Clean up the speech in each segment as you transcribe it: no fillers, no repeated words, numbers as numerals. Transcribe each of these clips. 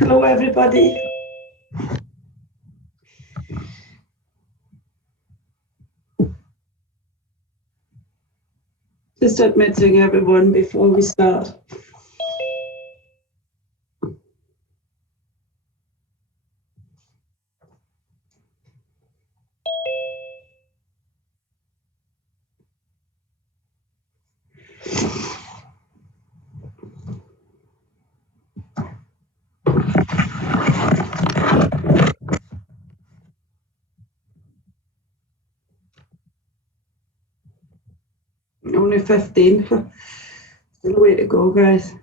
Hello, everybody. Just admitting everyone before we start. Only 15. Still a way to go, guys.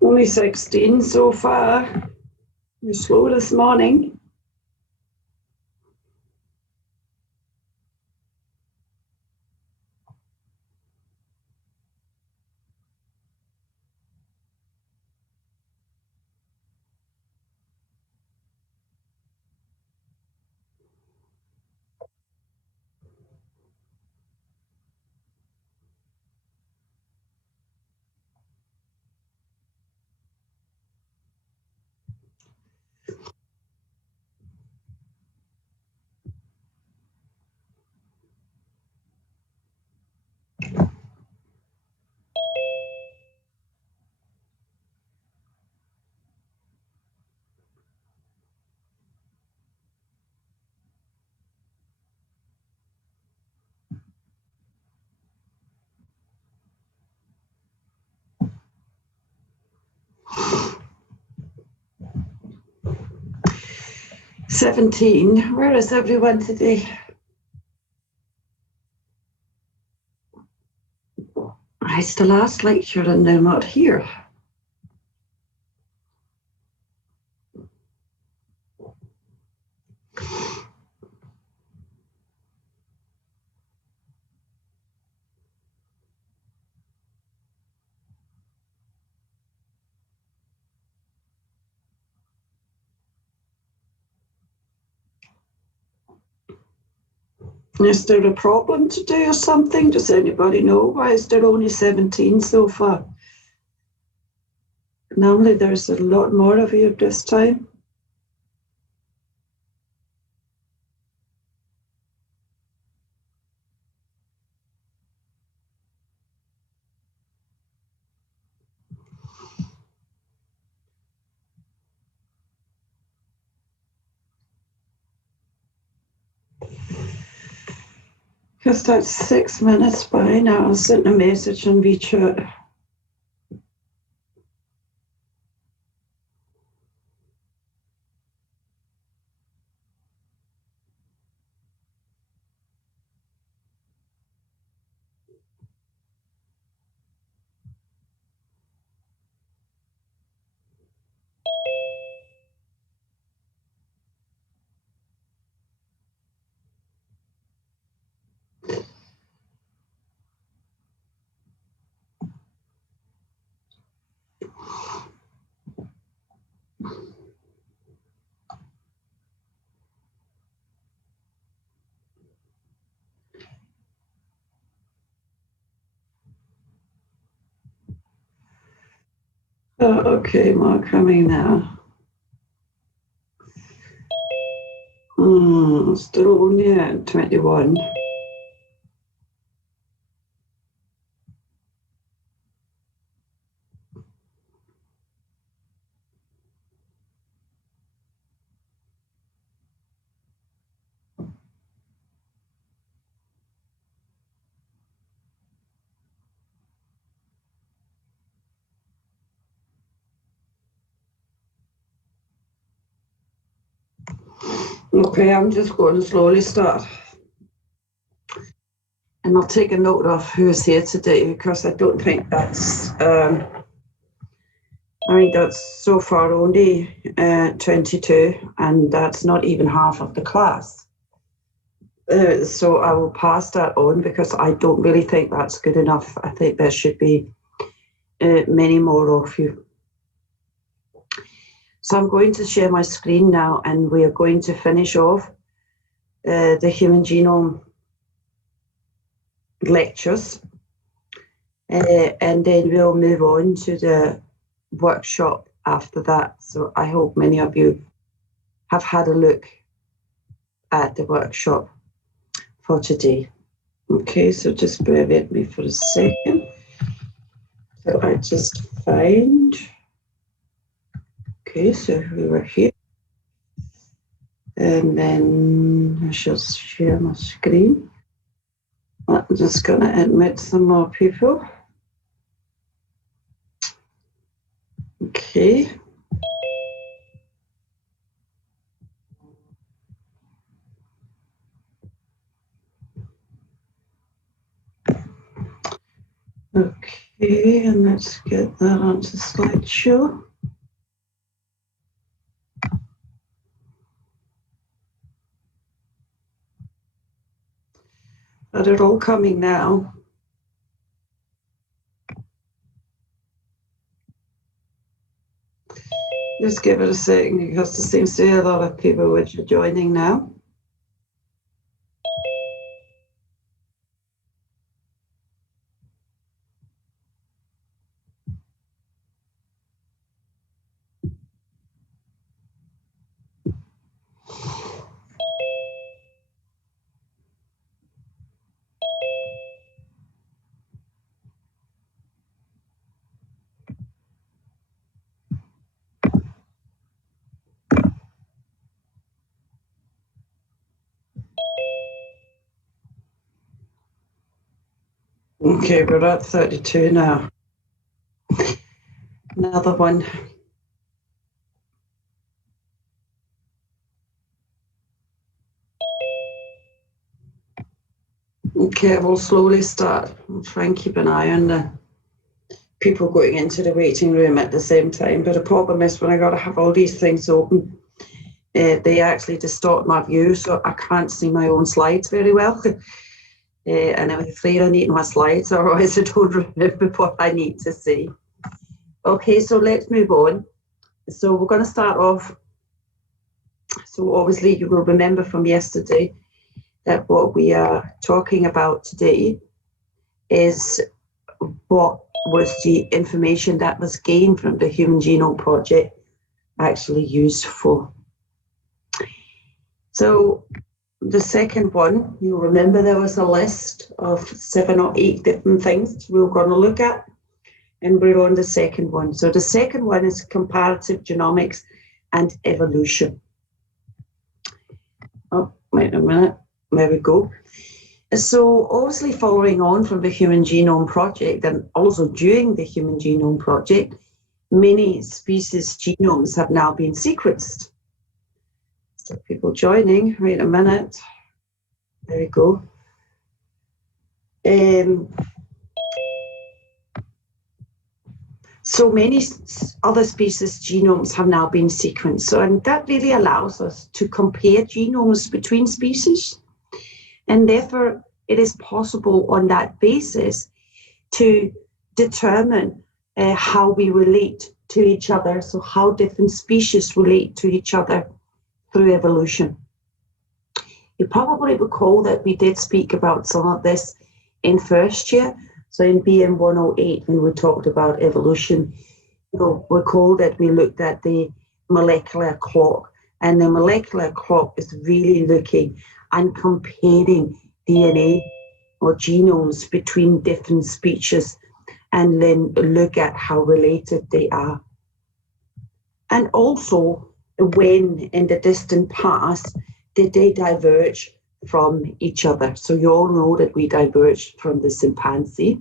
Only 16 so far. You're slow this morning. "17. Where is everyone today? It's the last lecture and they're not here. Is there a problem today or something? Does anybody know why is there only 17 so far? Normally there's a lot more of you this time. Because that's 6 minutes by now. I'll send a message on WeChat. Oh, okay, more coming now. Still only at 21. Okay, I'm just going to slowly start. And I'll take a note of who's here today, because I don't think that's, that's so far only 22, and that's not even half of the class. So I will pass that on, because I don't really think that's good enough. I think there should be many more of you. So I'm going to share my screen now, and we are going to finish off the human genome lectures, and then we'll move on to the workshop after that. So I hope many of you have had a look at the workshop for today. Okay, so just bear with me for a second. So I just find, okay, so we were here. And then I shall share my screen. I'm just going to admit some more people. Okay. Okay, and let's get that onto slideshow. Are they all coming now? Just give it a second, because there seems to be a lot of people which are joining now. Okay, we're at 32 now. Another one. Okay, we'll slowly start. I'll try and keep an eye on the people going into the waiting room at the same time. But the problem is, when I got to have all these things open, they actually distort my view, so I can't see my own slides very well. And I'm afraid I need my slides, otherwise I don't remember what I need to say. Okay, so let's move on. So we're going to start off. So obviously you will remember from yesterday that what we are talking about today is what was the information that was gained from the Human Genome Project actually used for. So the second one, you'll remember there was a list of 7 or 8 different things we were going to look at, and we're on the second one. So the second one is comparative genomics and evolution. Oh, wait a minute. There we go. So obviously, following on from the Human Genome Project, and also during the Human Genome Project, many species genomes have now been sequenced. So people joining, wait a minute. There we go. So many other species genomes have now been sequenced. So, and that really allows us to compare genomes between species. And therefore, it is possible on that basis to determine how we relate to each other. So how different species relate to each other through evolution. You probably recall that we did speak about some of this in first year. So in Bm210 when we talked about evolution, you'll recall that we looked at the molecular clock, and the molecular clock is really looking and comparing DNA or genomes between different species, and then look at how related they are. And also, when in the distant past did they diverge from each other? So you all know that we diverged from the chimpanzee.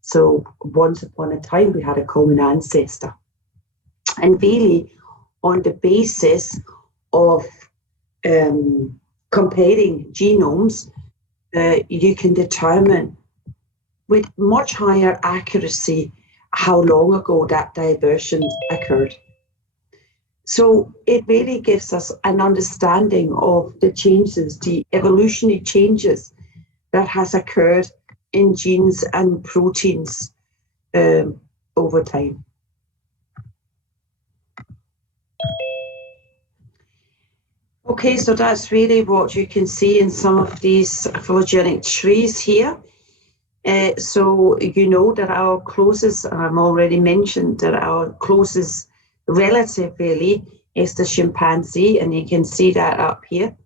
So once upon a time, we had a common ancestor. And really, on the basis of comparing genomes, you can determine with much higher accuracy how long ago that diversion occurred. So it really gives us an understanding of the changes, the evolutionary changes that has occurred in genes and proteins over time. Okay, so that's really what you can see in some of these phylogenetic trees here. So you know that our closest, I've already mentioned that our closest relative really is the chimpanzee, and you can see that up here.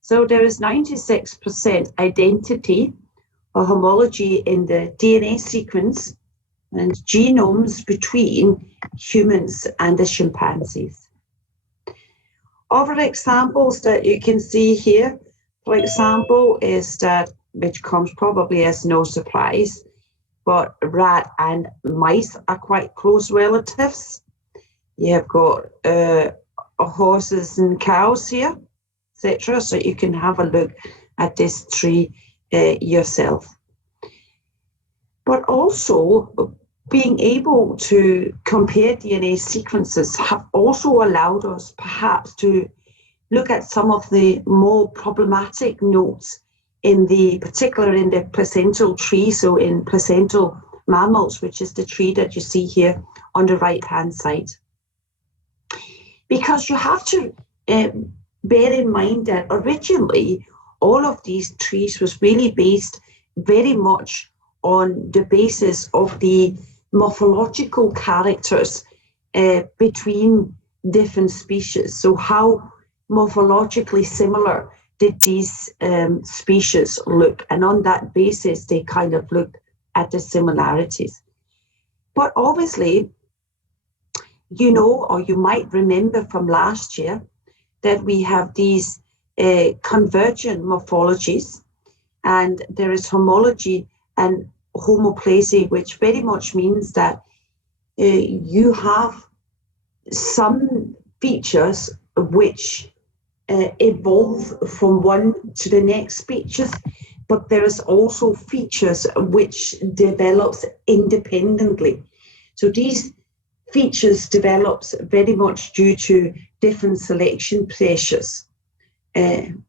So there is 96% identity or homology in the DNA sequence and genomes between humans and the chimpanzees. Other examples that you can see here, for example, is that, which comes probably as no surprise, but rat and mice are quite close relatives. You have got horses and cows here, etc. So you can have a look at this tree yourself. But also, being able to compare DNA sequences have also allowed us perhaps to look at some of the more problematic notes particularly in the placental tree, so in placental mammals, which is the tree that you see here on the right-hand side. Because you have to bear in mind that originally all of these trees was really based very much on the basis of the morphological characters between different species. So how morphologically similar did these species look? And on that basis, they kind of looked at the similarities. But obviously, you know, or you might remember from last year, that we have these convergent morphologies, and there is homology and homoplasy, which very much means that you have some features which evolve from one to the next species, but there is also features which develops independently. So these features develops very much due to different selection pressures. And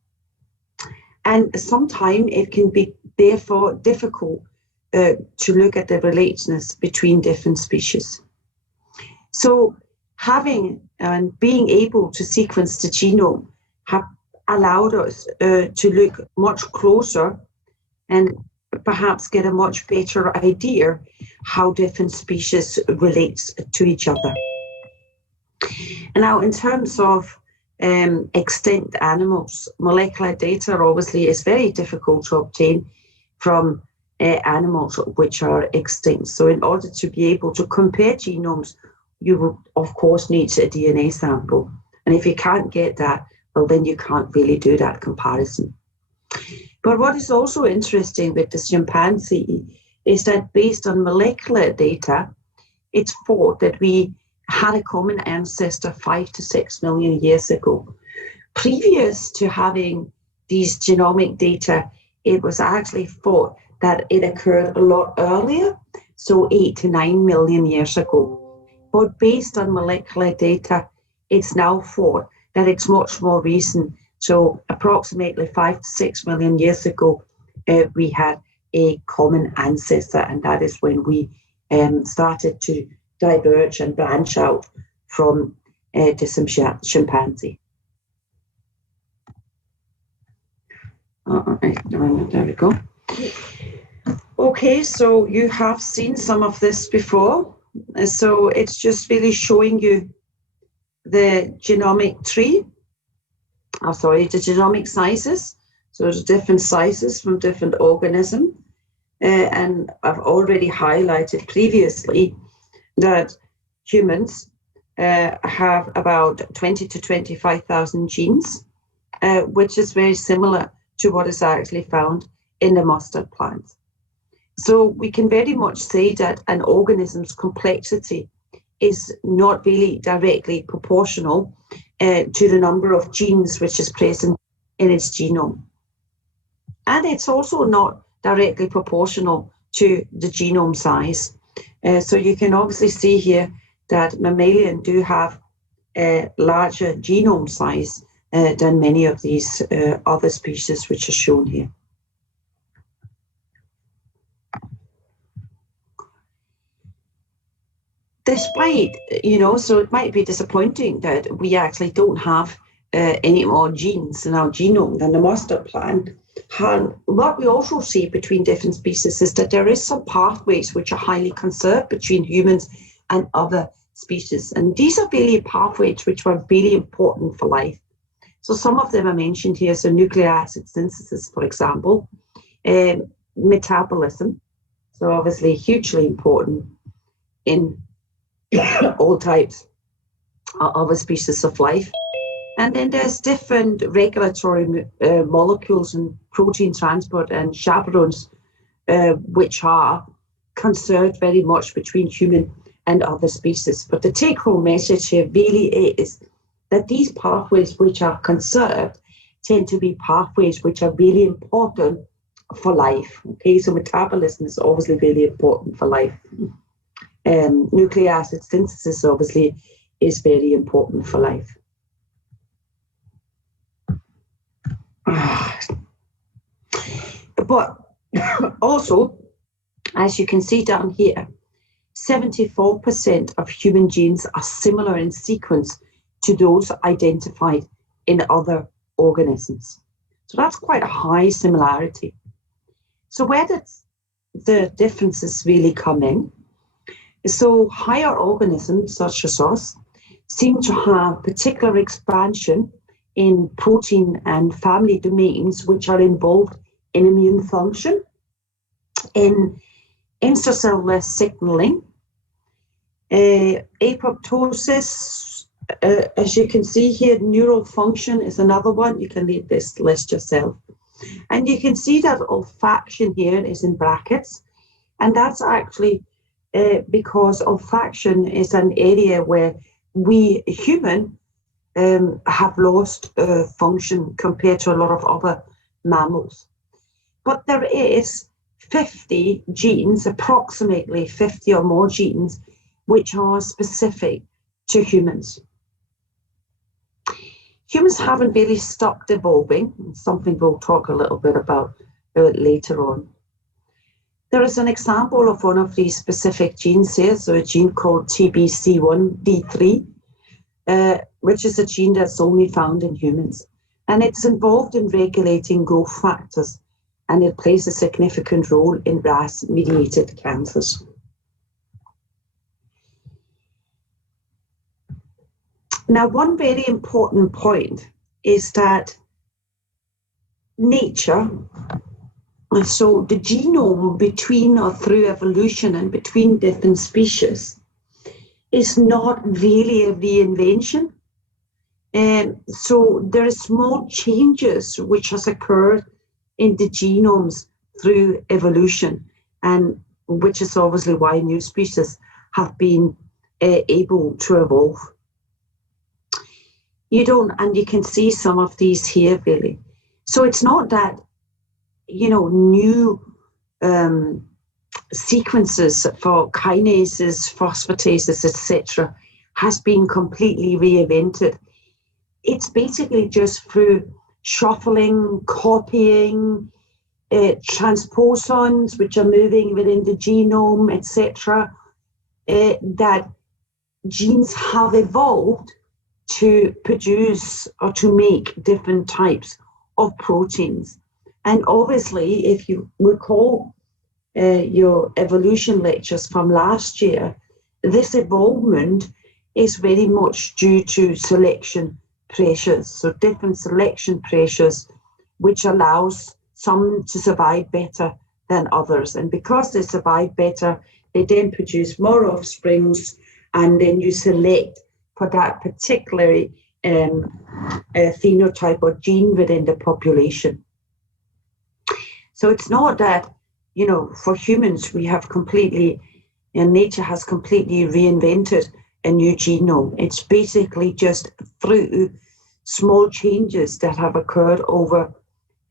sometimes it can be therefore difficult to look at the relatedness between different species. So having and being able to sequence the genome have allowed us to look much closer and perhaps get a much better idea how different species relate to each other. And now in terms of extinct animals, molecular data obviously is very difficult to obtain from animals which are extinct. So in order to be able to compare genomes, you will of course need a DNA sample. And if you can't get that, well, then you can't really do that comparison. But what is also interesting with the chimpanzee is that based on molecular data, it's thought that we had a common ancestor 5 to 6 million years ago. Previous to having these genomic data, it was actually thought that it occurred a lot earlier, so 8 to 9 million years ago. But based on molecular data, it's now thought that it's much more recent. So approximately 5 to 6 million years ago, we had a common ancestor, and that is when we started to diverge and branch out from the chimpanzee. There we go. Okay, so you have seen some of this before. So it's just really showing you the genomic tree. The genomic sizes. So there's different sizes from different organisms. And I've already highlighted previously that humans have about 20 to 25,000 genes, which is very similar to what is actually found in the mustard plant. So we can very much say that an organism's complexity is not really directly proportional to the number of genes which is present in its genome. And it's also not directly proportional to the genome size. So you can obviously see here that mammalian do have a larger genome size than many of these other species which are shown here. Despite, so it might be disappointing that we actually don't have any more genes in our genome than the mustard plant. And what we also see between different species is that there is some pathways which are highly conserved between humans and other species. And these are really pathways which are really important for life. So some of them are mentioned here. So nucleic acid synthesis, for example, metabolism. So obviously hugely important in all types of other species of life. And then there's different regulatory molecules and protein transport and chaperones, which are conserved very much between human and other species. But the take-home message here really is that these pathways which are conserved tend to be pathways which are really important for life. Okay, so metabolism is obviously really important for life. Nucleic acid synthesis obviously is very important for life. But also, as you can see down here, 74% of human genes are similar in sequence to those identified in other organisms. So that's quite a high similarity. So where did the differences really come in? So higher organisms, such as us, seem to have particular expansion in protein and family domains which are involved in immune function, in intracellular signaling, apoptosis, as you can see here, neural function is another one. You can read this list yourself. And you can see that olfaction here is in brackets, and that's actually because olfaction is an area where we human have lost function compared to a lot of other mammals. But there is 50 genes, approximately 50 or more genes, which are specific to humans. Humans haven't really stopped evolving, something we'll talk a little bit about later on. There is an example of one of these specific genes here, so a gene called TBC1D3, which is a gene that's only found in humans. And it's involved in regulating growth factors, and it plays a significant role in RAS-mediated cancers. Now, one very important point is that nature, so the genome between or through evolution and between different species, is not really a reinvention. So there are small changes which has occurred in the genomes through evolution, and which is obviously why new species have been able to evolve. And you can see some of these here really. So it's not that, new sequences for kinases, phosphatases, etc., has been completely reinvented. It's basically just through shuffling, copying, transposons, which are moving within the genome, etc., that genes have evolved to produce or to make different types of proteins. And obviously, if you recall your evolution lectures from last year, this evolvement is very much due to selection pressures. So different selection pressures, which allows some to survive better than others. And because they survive better, they then produce more offsprings, and then you select for that particular phenotype or gene within the population. So it's not that, for humans, we have completely, nature has completely reinvented a new genome. It's basically just through small changes that have occurred over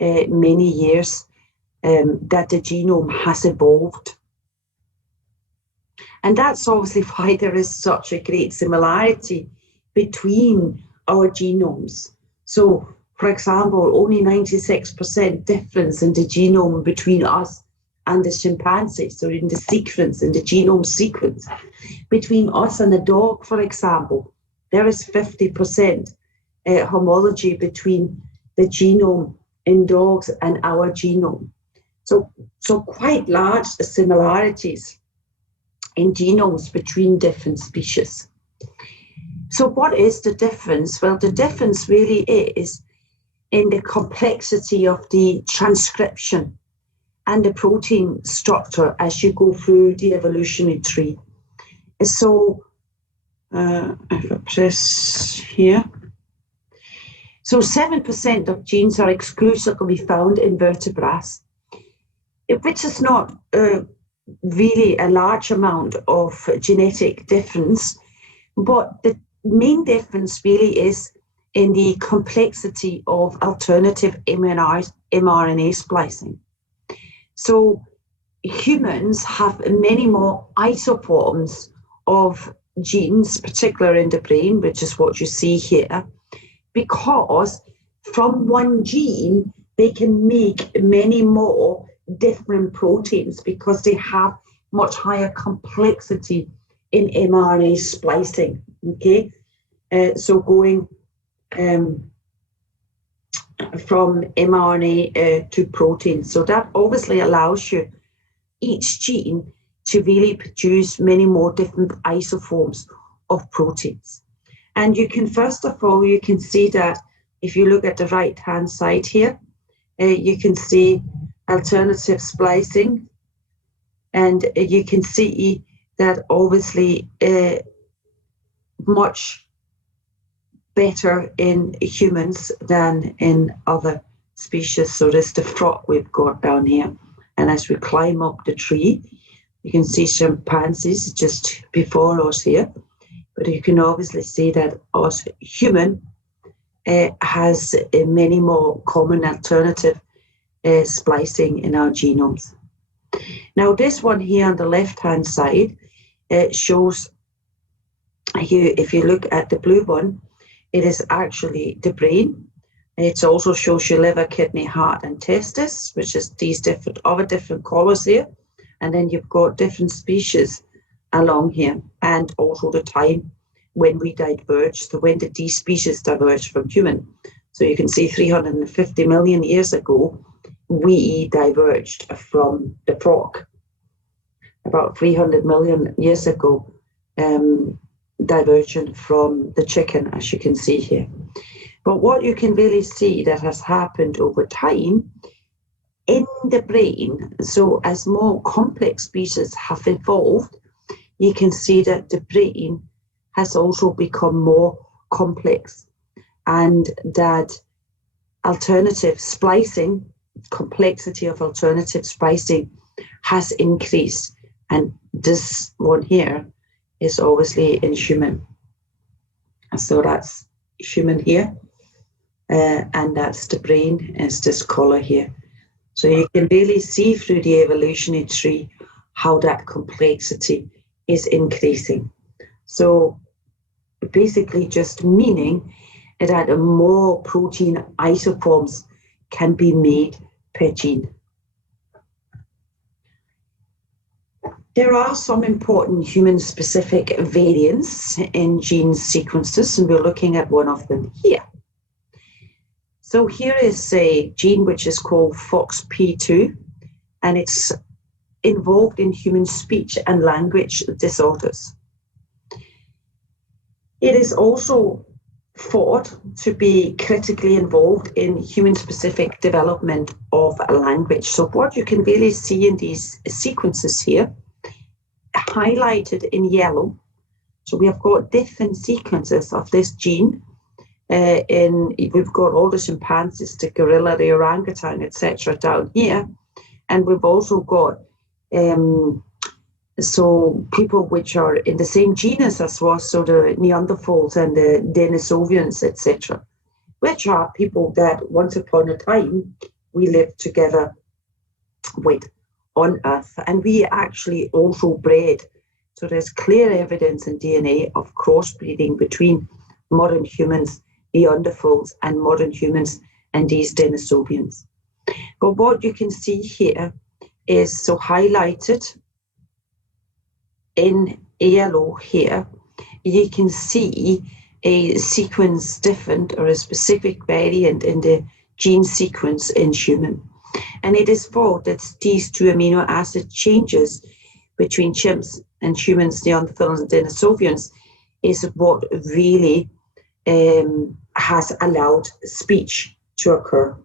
many years that the genome has evolved. And that's obviously why there is such a great similarity between our genomes. So, for example, only 96% difference in the genome between us and the chimpanzee, so in the sequence, in the genome sequence. Between us and a dog, for example, there is 50% homology between the genome in dogs and our genome. So quite large similarities in genomes between different species. So what is the difference? Well, the difference really is in the complexity of the transcription and the protein structure as you go through the evolutionary tree. So, if I press here, so 7% of genes are exclusively found in vertebrates, which is not really a large amount of genetic difference, but the main difference really is in the complexity of alternative mRNA splicing. So humans have many more isoforms of genes, particularly in the brain, which is what you see here, because from one gene, they can make many more different proteins because they have much higher complexity in mRNA splicing, okay? So going from mRNA to protein. So that obviously allows you, each gene, to really produce many more different isoforms of proteins. And you can, first of all, you can see that if you look at the right-hand side here, you can see alternative splicing, and you can see that obviously much better in humans than in other species. So there's the frog we've got down here. And as we climb up the tree, you can see chimpanzees just before us here. But you can obviously see that us human has many more common alternative splicing in our genomes. Now this one here on the left-hand side shows you, if you look at the blue one, it is actually the brain. It also shows you liver, kidney, heart, and testis, which is these different colors here. And then you've got different species along here, and also the time when we diverged. So when did these species diverge from human? So you can see 350 million years ago, we diverged from the frog. About 300 million years ago, divergent from the chicken, as you can see here. But what you can really see that has happened over time in the brain, so as more complex species have evolved, you can see that the brain has also become more complex, and that alternative splicing, complexity of alternative splicing has increased. And this one here is obviously in human. So that's human here, and that's the brain, is this color here. So you can really see through the evolutionary tree how that complexity is increasing. So basically just meaning that more protein isoforms can be made per gene. There are some important human-specific variants in gene sequences, and we're looking at one of them here. So here is a gene which is called FOXP2, and it's involved in human speech and language disorders. It is also thought to be critically involved in human-specific development of a language. So what you can really see in these sequences here, highlighted in yellow, so we have got different sequences of this gene. We've got all the chimpanzees, the gorilla, the orangutan, etc. down here, and we've also got So people which are in the same genus as us, so the Neanderthals and the Denisovians, etc., which are people that once upon a time we lived together with on Earth, and we actually also bred. So there's clear evidence in DNA of crossbreeding between modern humans, Neanderthals, and modern humans and these Denisovians. But what you can see here is so highlighted in yellow here, you can see a sequence different or a specific variant in the gene sequence in human. And it is thought that these two amino acid changes between chimps and humans, Neanderthals and Denisovians, is what really has allowed speech to occur.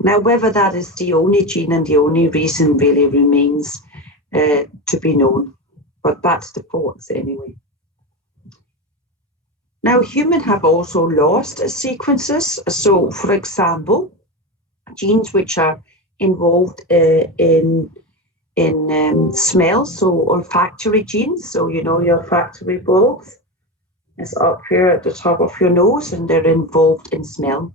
Now, whether that is the only gene and the only reason really remains to be known, but that's the thoughts anyway. Now, humans have also lost sequences. So, for example, genes which are involved in smell, so olfactory genes. So, you know, your olfactory bulb is up here at the top of your nose, and they're involved in smell.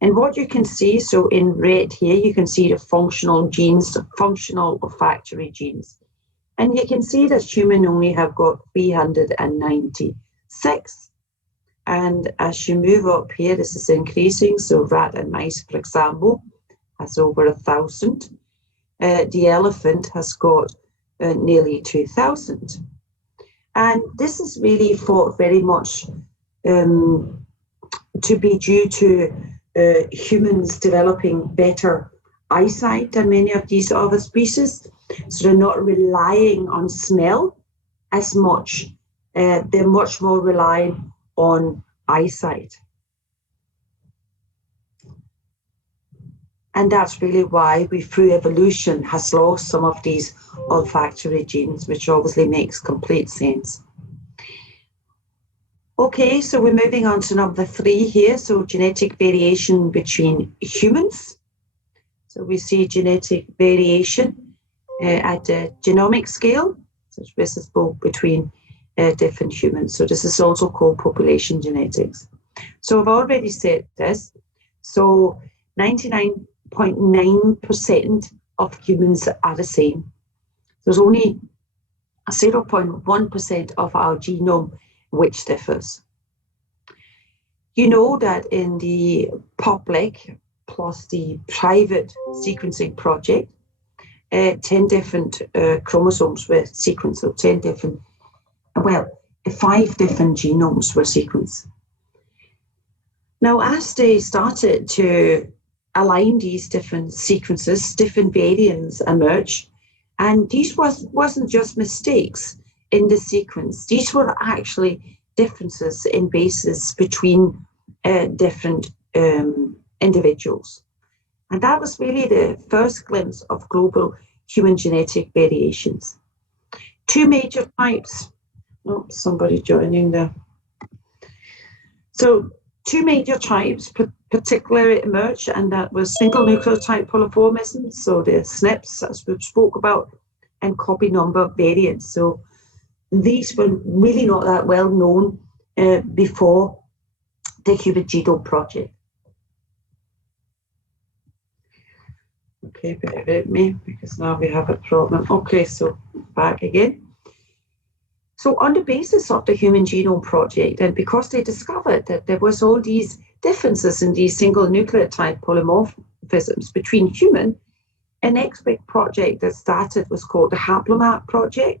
And what you can see, so in red here, you can see the functional genes, the functional olfactory genes. And you can see that humans only have got 396. And as you move up here, this is increasing. So rat and mice, for example, has over 1,000. The elephant has got nearly 2,000. And this is really thought very much to be due to humans developing better eyesight than many of these other species. So they're not relying on smell as much. They're much more reliant on eyesight. And that's really why we, through evolution, has lost some of these olfactory genes, which obviously makes complete sense. Okay, so we're moving on to number 3 here. So genetic variation between humans. So we see genetic variation at the genomic scale. So this is both between different humans. So this is also called population genetics. So I've already said this. So 99.9% of humans are the same. There's only 0.1% of our genome which differs. You know that in the public plus the private sequencing project, 10 different chromosomes were sequenced, so 10 different, well, 5 different genomes were sequenced. Now, as they started to align these different sequences, different variants emerged, and these wasn't just mistakes in the sequence. These were actually differences in bases between different individuals. And that was really the first glimpse of global human genetic variations. 2 major types. Oh, somebody joining there. So 2 major types particularly emerged, and that was single nucleotide polymorphism, so the SNPs, as we spoke about, and copy number variants. So these were really not that well known before the Human Genome Project. Okay, bear with me, because now we have a problem. Okay, so back again. So on the basis of the Human Genome Project, and because they discovered that there was all these differences in these single nucleotide polymorphisms between human, a next big project that started was called the HaploMap Project.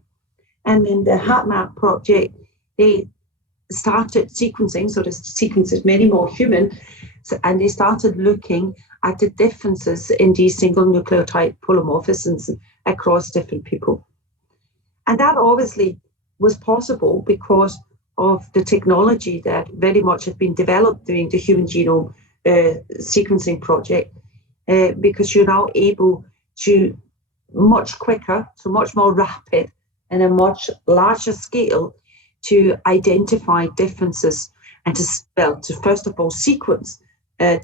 And in the HapMap project, they started sequencing, so they sequenced many more humans, and they started looking at the differences in these single nucleotide polymorphisms across different people. And that obviously was possible because of the technology that very much had been developed during the Human Genome Sequencing Project, because you're now able to much quicker, so much more rapid, and a much larger scale to identify differences and to first of all sequence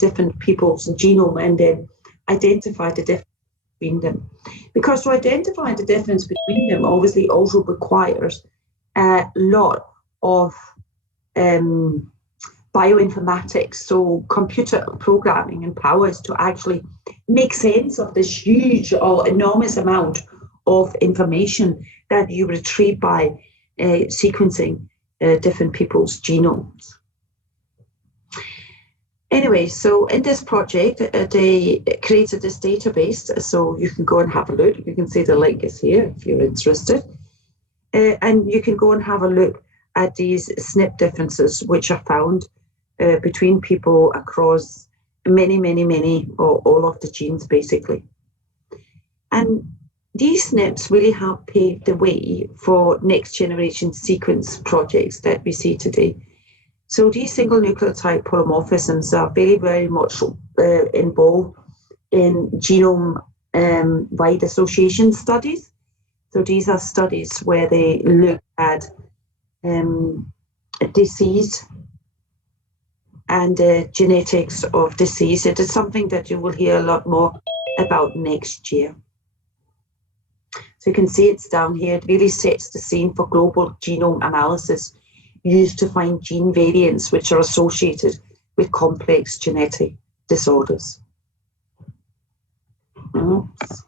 different people's genome and then identify the difference between them. Because to identify the difference between them obviously also requires a lot of bioinformatics, so computer programming and powers to actually make sense of this huge or enormous amount of information that you retrieve by sequencing different people's genomes. Anyway, so in this project, they created this database, so you can go and have a look. You can see the link is here if you're interested. And you can go and have a look at these SNP differences, which are found between people across many, or all of the genes, basically. And these SNPs really have paved the way for next generation sequence projects that we see today. So these single nucleotide polymorphisms are very much involved in genome-wide association studies. So these are studies where they look at disease and genetics of disease. It is something that you will hear a lot more about next year. So you can see it's down here. It really sets the scene for global genome analysis used to find gene variants which are associated with complex genetic disorders. Oops.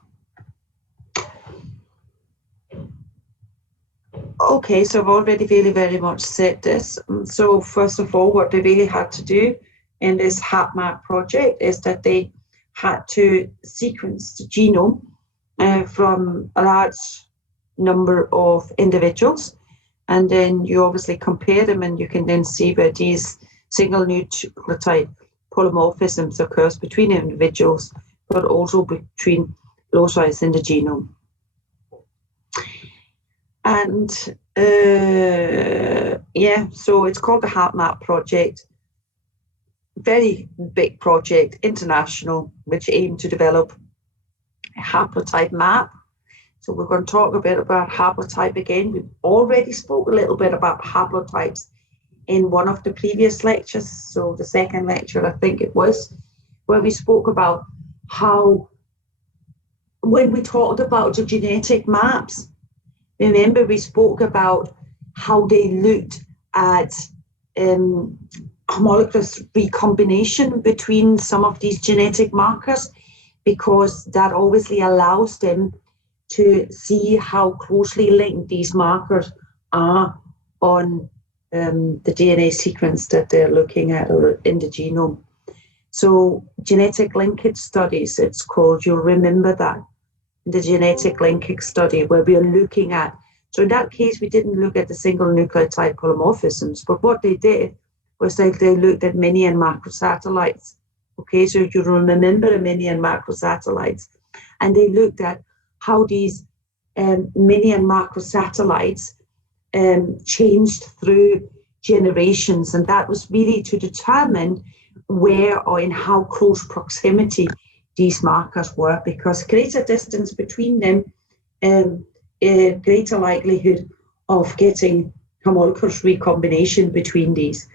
Okay, so I've already very much said this. So first of all, what they really had to do in this HapMap project is that they had to sequence the genome from a large number of individuals. And then you obviously compare them, and you can then see where these single nucleotide polymorphisms occurs between individuals, but also between loci in the genome. And so it's called the HapMap project. Very big project, international, which aimed to develop a haplotype map. So we're going to talk a bit about haplotype again. We've already spoke a little bit about haplotypes in one of the previous lectures. So the second lecture, I think it was, where we spoke about how, when we talked about the genetic maps, remember we spoke about how they looked at homologous recombination between some of these genetic markers, because that obviously allows them to see how closely linked these markers are on the DNA sequence that they're looking at or in the genome. So genetic linkage studies, it's called, you'll remember that, the genetic linkage study where we are looking at, so in that case, we didn't look at the single nucleotide polymorphisms, but what they did was they looked at mini and macrosatellites. Okay, so you remember the mini and macrosatellites, and they looked at how these mini and macrosatellites changed through generations, and that was really to determine where or in how close proximity these markers were, because greater distance between them, greater likelihood of getting homologous recombination between these.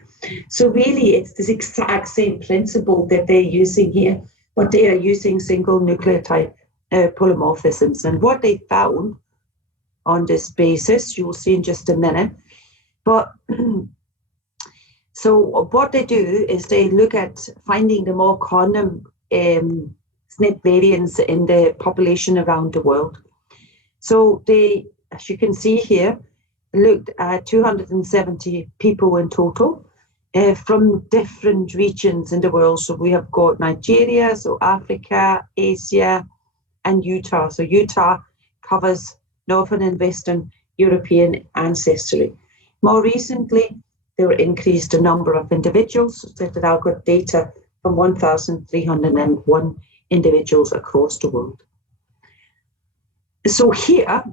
So really, it's this exact same principle that they're using here, but they are using single nucleotide polymorphisms. And what they found on this basis, you will see in just a minute. But so what they do is they look at finding the more common SNP variants in the population around the world. So they, as you can see here, looked at 270 people in total from different regions in the world. So we have got Nigeria, so Africa, Asia, and Utah. So Utah covers Northern and Western European ancestry. More recently, they were increased the number of individuals, so that now got data from 1,301 individuals across the world. So here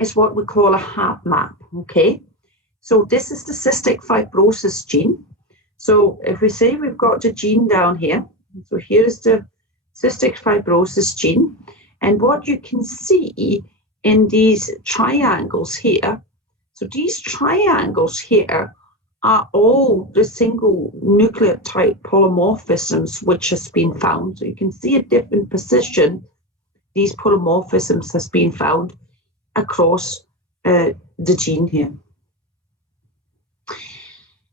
is what we call a HapMap, okay? So this is the cystic fibrosis gene. So if we say we've got the gene down here, so here's the cystic fibrosis gene, and what you can see in these triangles here, so these triangles here are all the single nucleotide polymorphisms which has been found. So you can see a different position these polymorphisms has been found across the gene here.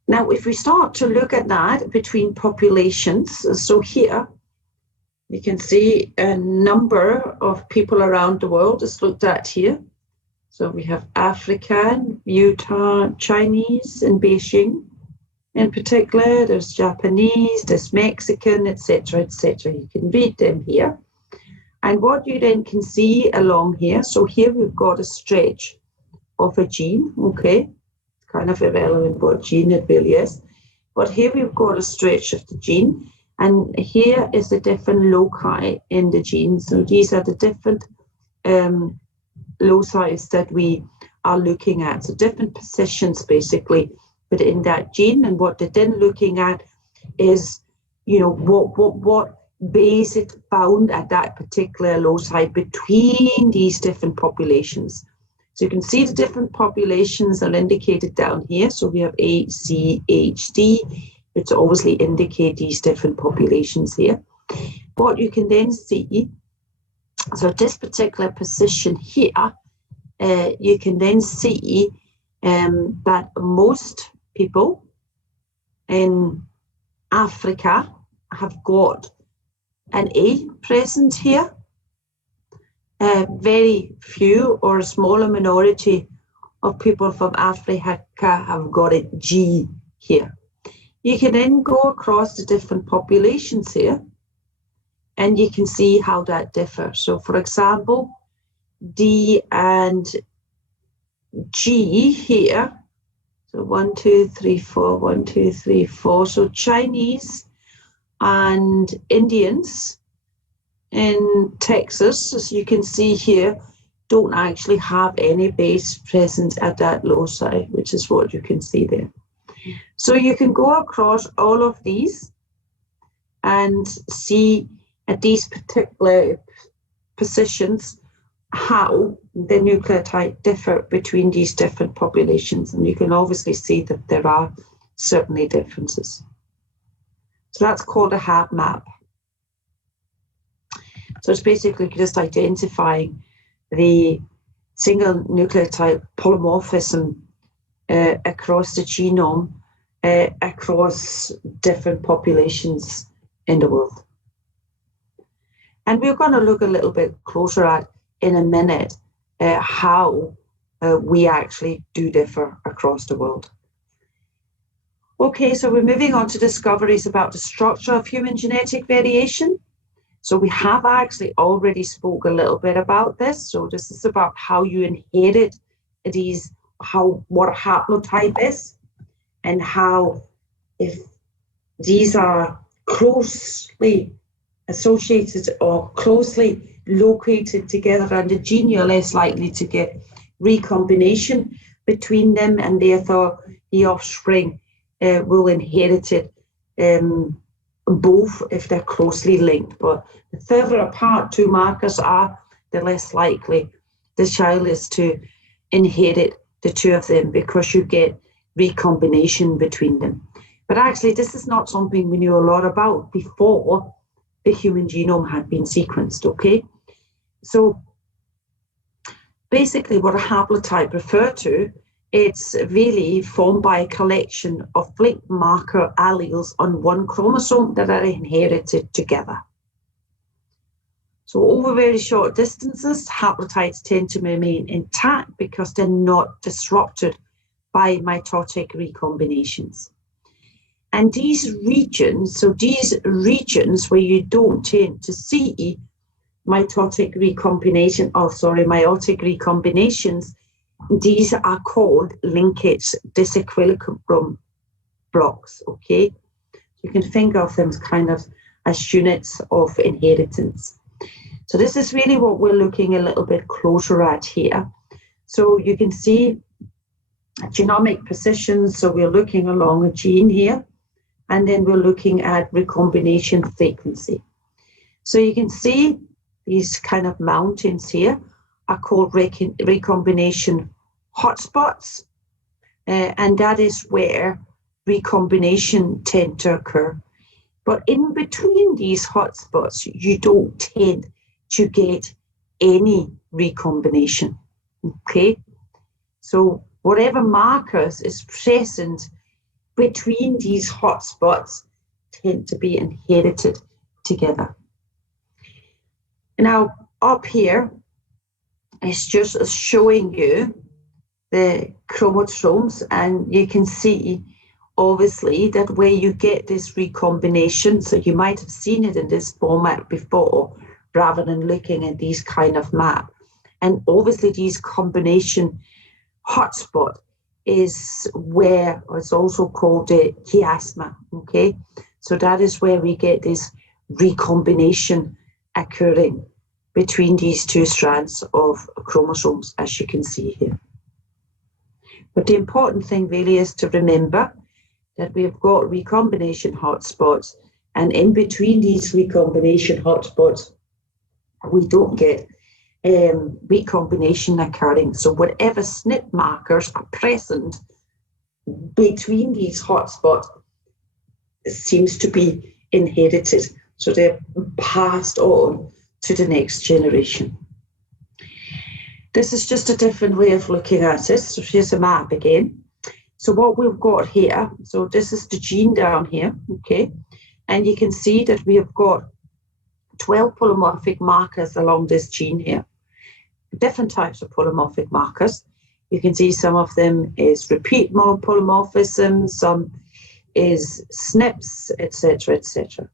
Now, if we start to look at that between populations, so here you can see a number of people around the world is looked at here. So we have African, Utah, Chinese, and Beijing. In particular, there's Japanese, there's Mexican, etc., etc. You can read them here. And what you then can see along here, so here we've got a stretch of a gene, okay? Kind of irrelevant what gene it really is. But here we've got a stretch of the gene, and here is the different loci in the gene. So these are the different loci that we are looking at. So different positions basically within that gene, and what they're then looking at is, you know, what base it found at that particular loci between these different populations. So you can see the different populations are indicated down here. So we have A, C, H, D, which obviously indicate these different populations here. What you can then see, so this particular position here, you can then see that most people in Africa have got an A present here. Very few or a smaller minority of people from Africa have got a G here. You can then go across the different populations here, and you can see how that differs. So for example, D and G here, so 1, 2, 3, 4, 1, 2, 3, 4. So Chinese and Indians in Texas, as you can see here, don't actually have any base present at that loci, which is what you can see there. So you can go across all of these and see at these particular positions how the nucleotide differ between these different populations. And you can obviously see that there are certainly differences. So that's called a HAB map. So it's basically just identifying the single nucleotide polymorphism across the genome, across different populations in the world. And we're going to look a little bit closer at in a minute how we actually do differ across the world. Okay, so we're moving on to discoveries about the structure of human genetic variation. So we have actually already spoke a little bit about this. So this is about how you inherit these, what a haplotype is, and how if these are closely associated or closely located together on the gene, you're less likely to get recombination between them, and therefore the offspring will inherit it both if they're closely linked. But the further apart two markers are, the less likely the child is to inherit the two of them, because you get recombination between them. But actually, this is not something we knew a lot about before the human genome had been sequenced, okay? So basically what a haplotype refers to, it's really formed by a collection of linked marker alleles on one chromosome that are inherited together. So over very short distances, haplotypes tend to remain intact because they're not disrupted by mitotic recombinations. And these regions, so these regions where you don't tend to see mitotic recombination, meiotic recombinations, these are called linkage disequilibrium blocks, okay? You can think of them kind of as units of inheritance. So this is really what we're looking a little bit closer at here. So you can see genomic positions, so we're looking along a gene here, and then we're looking at recombination frequency. So you can see these kind of mountains here are called recombination hotspots, and that is where recombination tend to occur. But in between these hotspots, you don't tend to get any recombination. Okay, so whatever markers is present between these hotspots tend to be inherited together. Now, up here is just showing you the chromosomes, and you can see obviously that where you get this recombination, so you might have seen it in this format before rather than looking at these kind of map. And obviously these combination hotspot is where it's also called the chiasma, okay? So that is where we get this recombination occurring between these two strands of chromosomes, as you can see here. But the important thing really is to remember that we've got recombination hotspots, and in between these recombination hotspots, we don't get recombination occurring. So whatever SNP markers are present between these hotspots seems to be inherited. So they're passed on to the next generation. This is just a different way of looking at it. So here's a map again. So what we've got here, so this is the gene down here, okay? And you can see that we have got 12 polymorphic markers along this gene here. Different types of polymorphic markers. You can see some of them is repeat polymorphism, some is SNPs, etc., etc.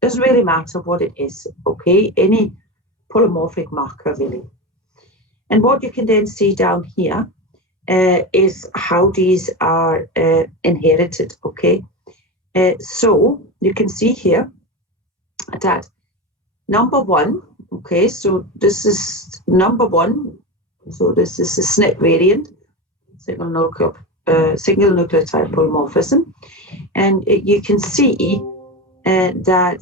Doesn't really matter what it is, okay? Any polymorphic marker really. And what you can then see down here is how these are inherited, okay? So you can see here that number one, okay, so this is number one, so this is a SNP variant, single nucleotide polymorphism, and you can see that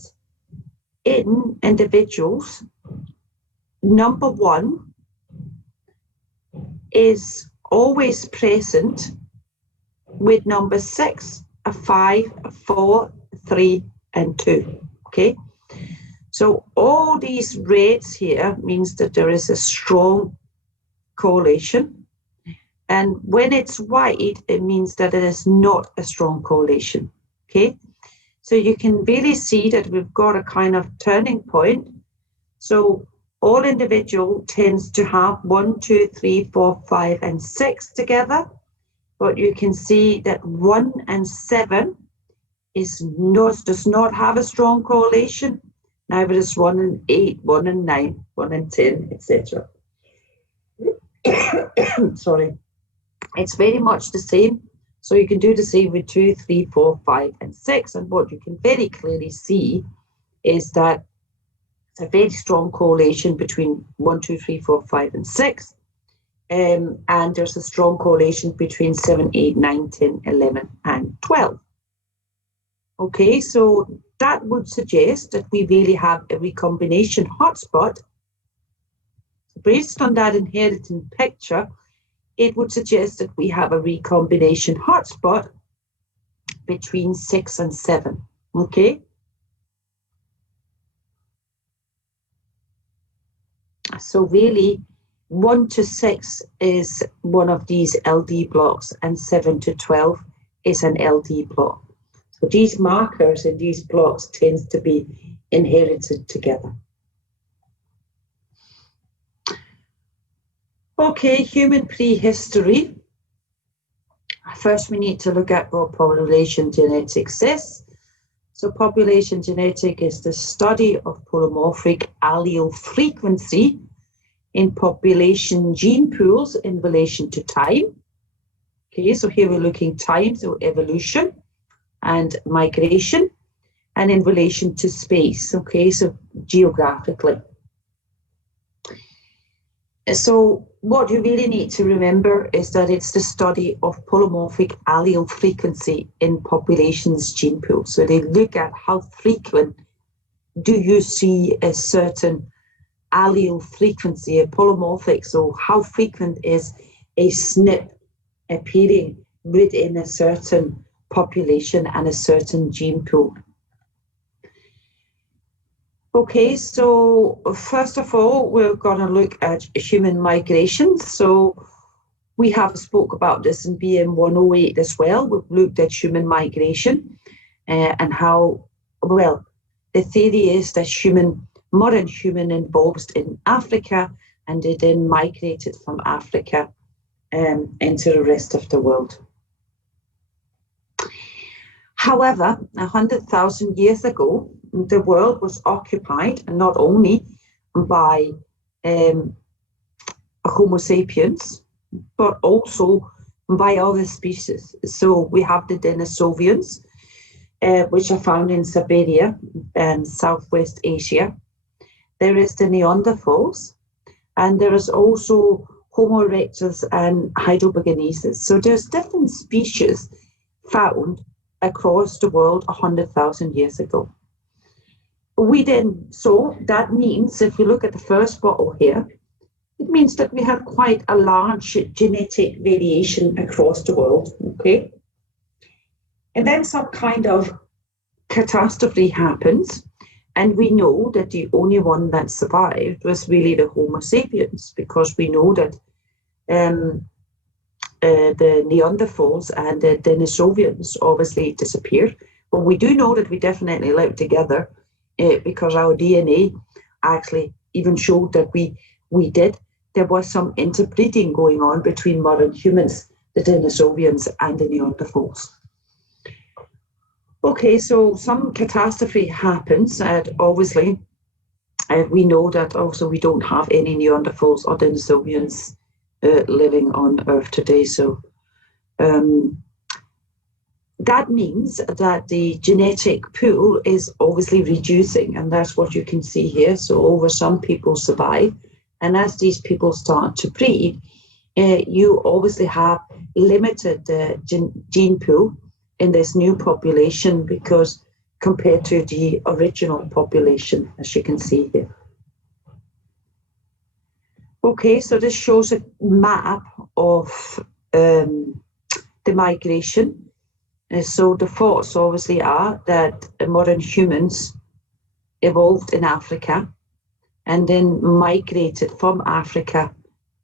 in individuals, number one is always present with number 6, 5, 4, 3, and 2, okay? So all these rates here means that there is a strong correlation. And when it's white, it means that it is not a strong correlation, okay? So you can really see that we've got a kind of turning point. So all individual tends to have 1, 2, 3, 4, 5, and 6 together. But you can see that 1 and 7 does not have a strong correlation. Neither is 1 and 8, 1 and 9, 1 and 10, etc. Sorry. It's very much the same. So you can do the same with 2, 3, 4, 5, and 6. And what you can very clearly see is that it's a very strong correlation between 1, 2, 3, 4, 5, and 6. And there's a strong correlation between 7, 8, 9, 10, 11, and 12. Okay, so that would suggest that we really have a recombination hotspot. Based on that inherited picture, it would suggest that we have a recombination hotspot between 6 and 7, okay? So really, 1 to 6 is one of these LD blocks, and 7 to 12 is an LD block. So these markers in these blocks tend to be inherited together. Okay, human prehistory. First, we need to look at what population genetics is. So population genetic is the study of polymorphic allele frequency in population gene pools in relation to time. Okay, so here we're looking time, so evolution and migration, and in relation to space, okay, so geographically. So what you really need to remember is that it's the study of polymorphic allele frequency in populations gene pools. So they look at how frequent do you see a certain allele frequency, a polymorphic, so how frequent is a SNP appearing within a certain population and a certain gene pool. Okay, so first of all, we're going to look at human migration. So we have spoke about this in BM108 as well. We've looked at human migration and how, well, the theory is that modern human evolved in Africa and it then migrated from Africa into the rest of the world. However, 100,000 years ago, the world was occupied not only by Homo sapiens, but also by other species. So we have the Denisovians, which are found in Siberia and Southwest Asia. There is the Neanderthals, and there is also Homo erectus and Heidelbergensis. So there's different species found across the world 100,000 years ago. So that means if you look at the first bottle here, it means that we have quite a large genetic variation across the world, okay? And then some kind of catastrophe happens, and we know that the only one that survived was really the Homo sapiens, because we know that the Neanderthals and the Denisovians obviously disappeared. But we do know that we definitely lived together because our DNA actually even showed that we did. There was some interbreeding going on between modern humans, the Denisovians and the Neanderthals. Okay, so some catastrophe happens, and obviously we know that also we don't have any Neanderthals or Denisovians living on Earth today. So that means that the genetic pool is obviously reducing, and that's what you can see here. So over some people survive, and as these people start to breed, you obviously have limited gene pool in this new population because compared to the original population, as you can see here. Okay, so this shows a map of the migration. So the thoughts obviously are that modern humans evolved in Africa and then migrated from Africa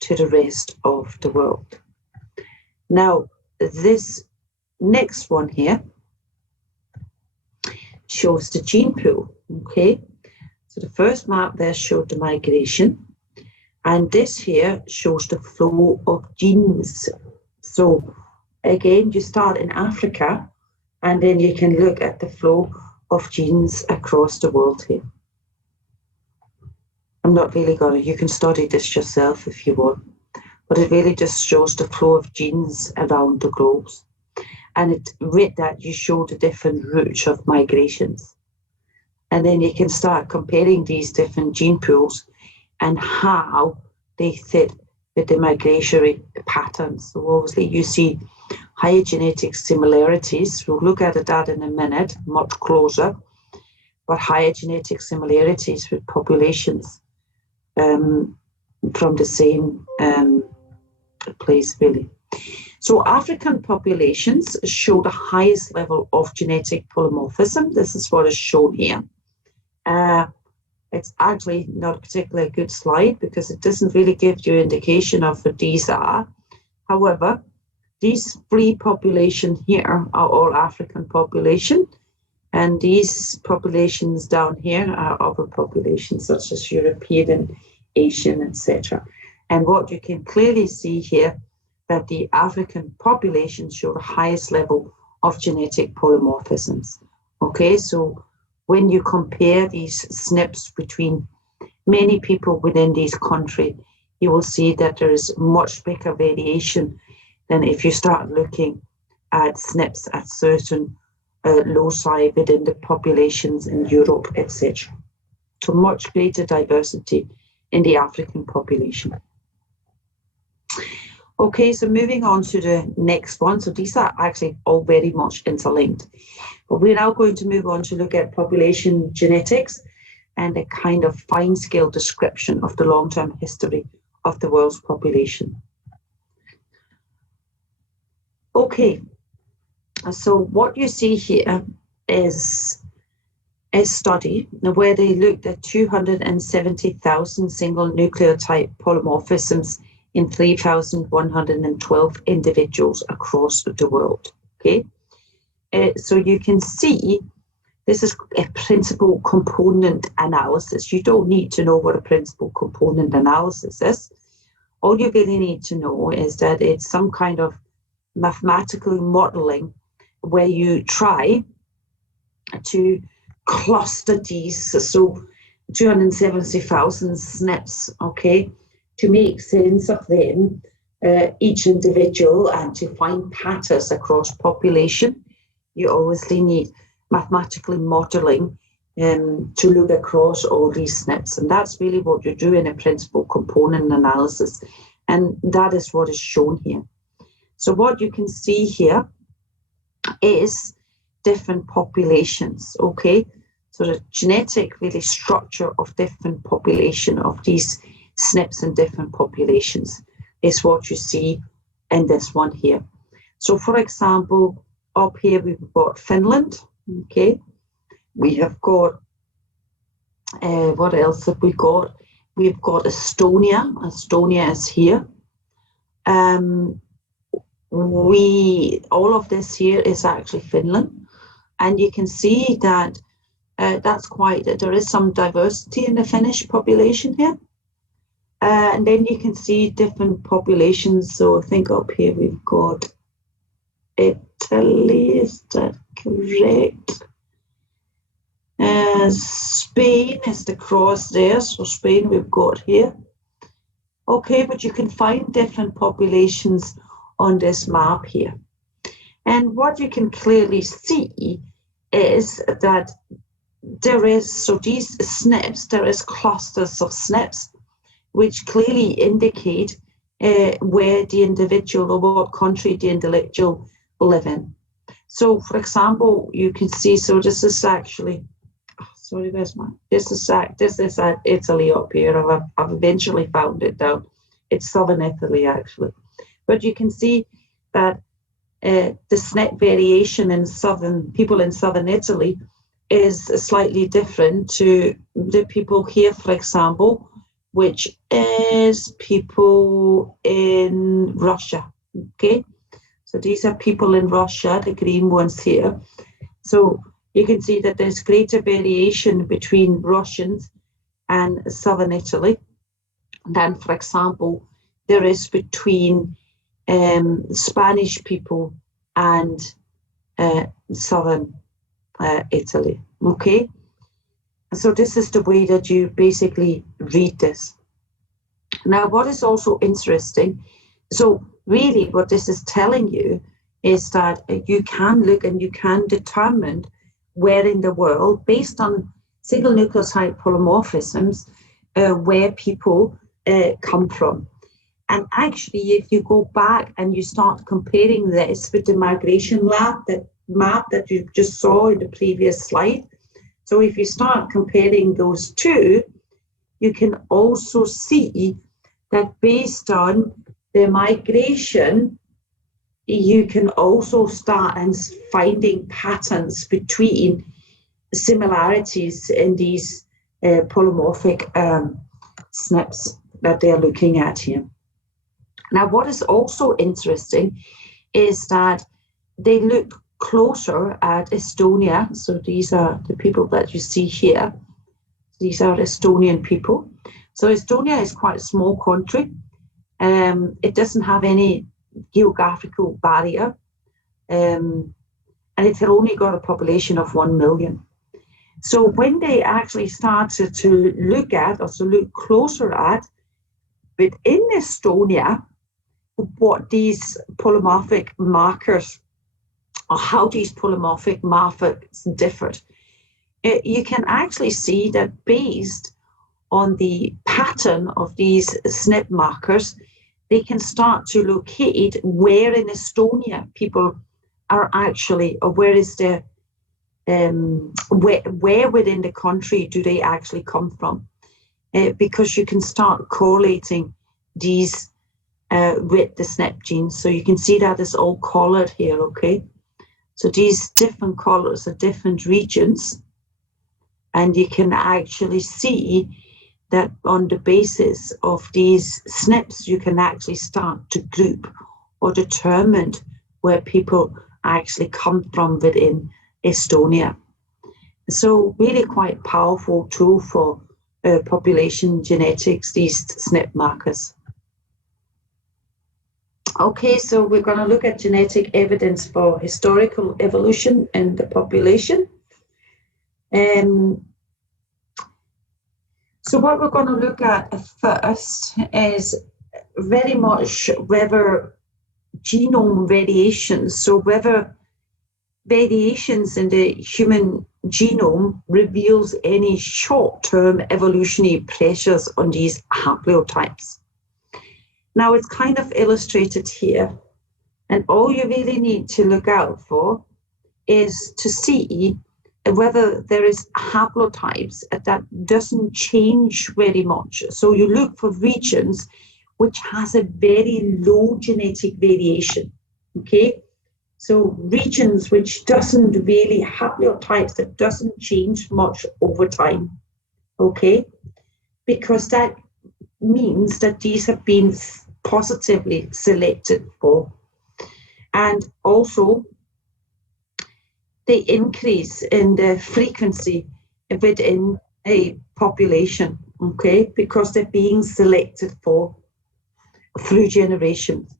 to the rest of the world. Now, this next one here shows the gene pool, okay? So the first map there showed the migration, and this here shows the flow of genes. So again, you start in Africa, and then you can look at the flow of genes across the world here. I'm not really you can study this yourself if you want, but it really just shows the flow of genes around the globe. And with that, you show the different routes of migrations. And then you can start comparing these different gene pools and how they fit with the migratory patterns. So obviously you see higher genetic similarities. We'll look at that in a minute, much closer, but higher genetic similarities with populations from the same place, really. So African populations show the highest level of genetic polymorphism. This is what is shown here. It's actually not a particularly good slide because it doesn't really give you indication of what these are. However, these three populations here are all African population, and these populations down here are other populations such as European, Asian, etc. And what you can clearly see here that the African populations show the highest level of genetic polymorphisms. Okay, so when you compare these SNPs between many people within these countries, you will see that there is much bigger variation than if you start looking at SNPs at certain loci within the populations in Europe, etc. So much greater diversity in the African population. Okay, so moving on to the next one. So these are actually all very much interlinked. But we're now going to move on to look at population genetics and a kind of fine-scale description of the long-term history of the world's population. Okay, so what you see here is a study where they looked at 270,000 single nucleotide polymorphisms in 3,112 individuals across the world. Okay, so you can see this is a principal component analysis. You don't need to know what a principal component analysis is. All you really need to know is that it's some kind of mathematical modeling where you try to cluster these, so 270,000 SNPs, okay, to make sense of them, each individual, and to find patterns across population. You obviously need mathematically modeling to look across all these SNPs, and that's really what you do in a principal component analysis, and that is what is shown here. So what you can see here is different populations, okay? So the genetic really structure of different population of these SNPs in different populations is what you see in this one here. So for example, up here we've got Finland, okay? We have got, what else have we got? We've got Estonia. Estonia is here. All of this here is actually Finland. And you can see that there is some diversity in the Finnish population here. And then you can see different populations. So I think up here we've got Italy, is that correct? Spain is the cross there, so Spain we've got here. Okay, but you can find different populations on this map here. And what you can clearly see is that there is, so these SNPs, there is clusters of SNPs, which clearly indicate where the individual or what country the individual live in. So for example, you can see, so this is actually, sorry, where's my, this is Italy up here. I've eventually found it down. It's southern Italy actually. But you can see that the SNP variation in people in southern Italy is slightly different to the people here, for example, which is people in Russia, okay? So these are people in Russia, the green ones here. So you can see that there's greater variation between Russians and southern Italy than, for example, there is between Spanish people and southern Italy, okay? So this is the way that you basically read this. Now, what is also interesting, so really what this is telling you is that you can look and you can determine where in the world, based on single nucleotide polymorphisms, where people come from. And actually, if you go back and you start comparing this with the migration map that you just saw in the previous slide, so if you start comparing those two, you can also see that based on the migration, you can also start and finding patterns between similarities in these polymorphic SNPs that they're looking at here. Now, what is also interesting is that they look closer at Estonia. So these are the people that you see here. These are Estonian people. So Estonia is quite a small country. It doesn't have any geographical barrier. And it's only got a population of 1 million. So when they actually started to look at, or to look closer at, within Estonia, what these polymorphic markers, or how these polymorphic markers differed, you can actually see that based on the pattern of these SNP markers, they can start to locate where in Estonia people are actually, or where is their, where within the country do they actually come from? Because you can start correlating these with the SNP genes. So you can see that it's all colored here, okay? So these different colors are different regions. And you can actually see that on the basis of these SNPs, you can actually start to group or determine where people actually come from within Estonia. So really quite powerful tool for population genetics, these SNP markers. Okay, so we're going to look at genetic evidence for historical evolution in the population. So what we're going to look at first is very much whether genome variations, so whether variations in the human genome reveals any short-term evolutionary pressures on these haplotypes. Now it's kind of illustrated here, and all you really need to look out for is to see whether there is haplotypes that doesn't change very much. So you look for regions which has a very low genetic variation, okay? So regions which doesn't really haplotypes that doesn't change much over time, okay? Because that means that these have been positively selected for. And also the increase in the frequency within a population, okay, because they're being selected for through generations.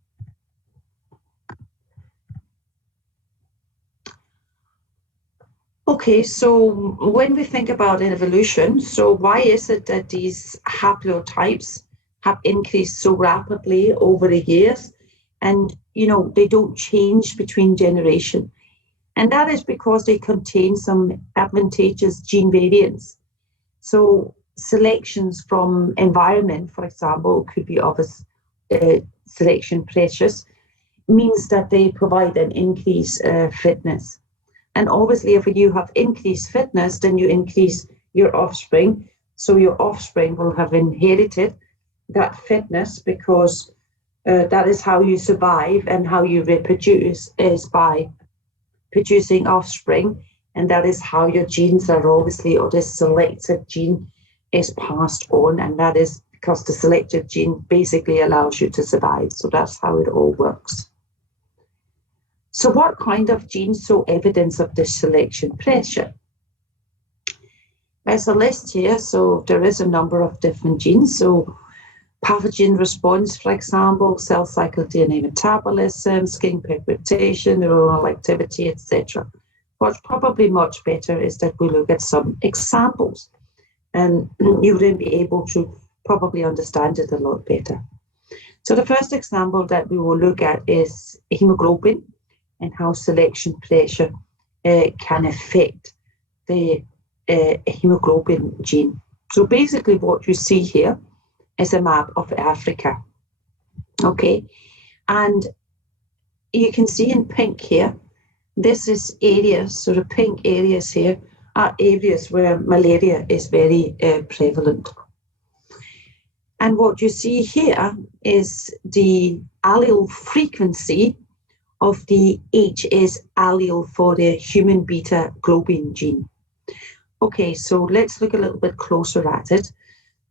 Okay, so when we think about evolution, so why is it that these haplotypes have increased so rapidly over the years and, you know, they don't change between generations? And that is because they contain some advantageous gene variants. So selections from environment, for example, could be obvious selection pressures, means that they provide an increased fitness. And obviously, if you have increased fitness, then you increase your offspring. So your offspring will have inherited that fitness because that is how you survive and how you reproduce is by producing offspring, and that is how your genes are obviously, or this selective gene is passed on, and that is because the selective gene basically allows you to survive. So that's how it all works. So what kind of genes show evidence of this selection pressure? There's a list here, so there is a number of different genes. So pathogen response, for example, cell cycle DNA metabolism, skin pigmentation, neuronal activity, etc. What's probably much better is that we look at some examples, and you will be able to probably understand it a lot better. So the first example that we will look at is hemoglobin and how selection pressure can affect the hemoglobin gene. So basically what you see here is a map of Africa, okay? And you can see in pink here, this is areas, so the pink areas here are areas where malaria is very prevalent. And what you see here is the allele frequency of the HS allele for the human beta globin gene. Okay, so let's look a little bit closer at it.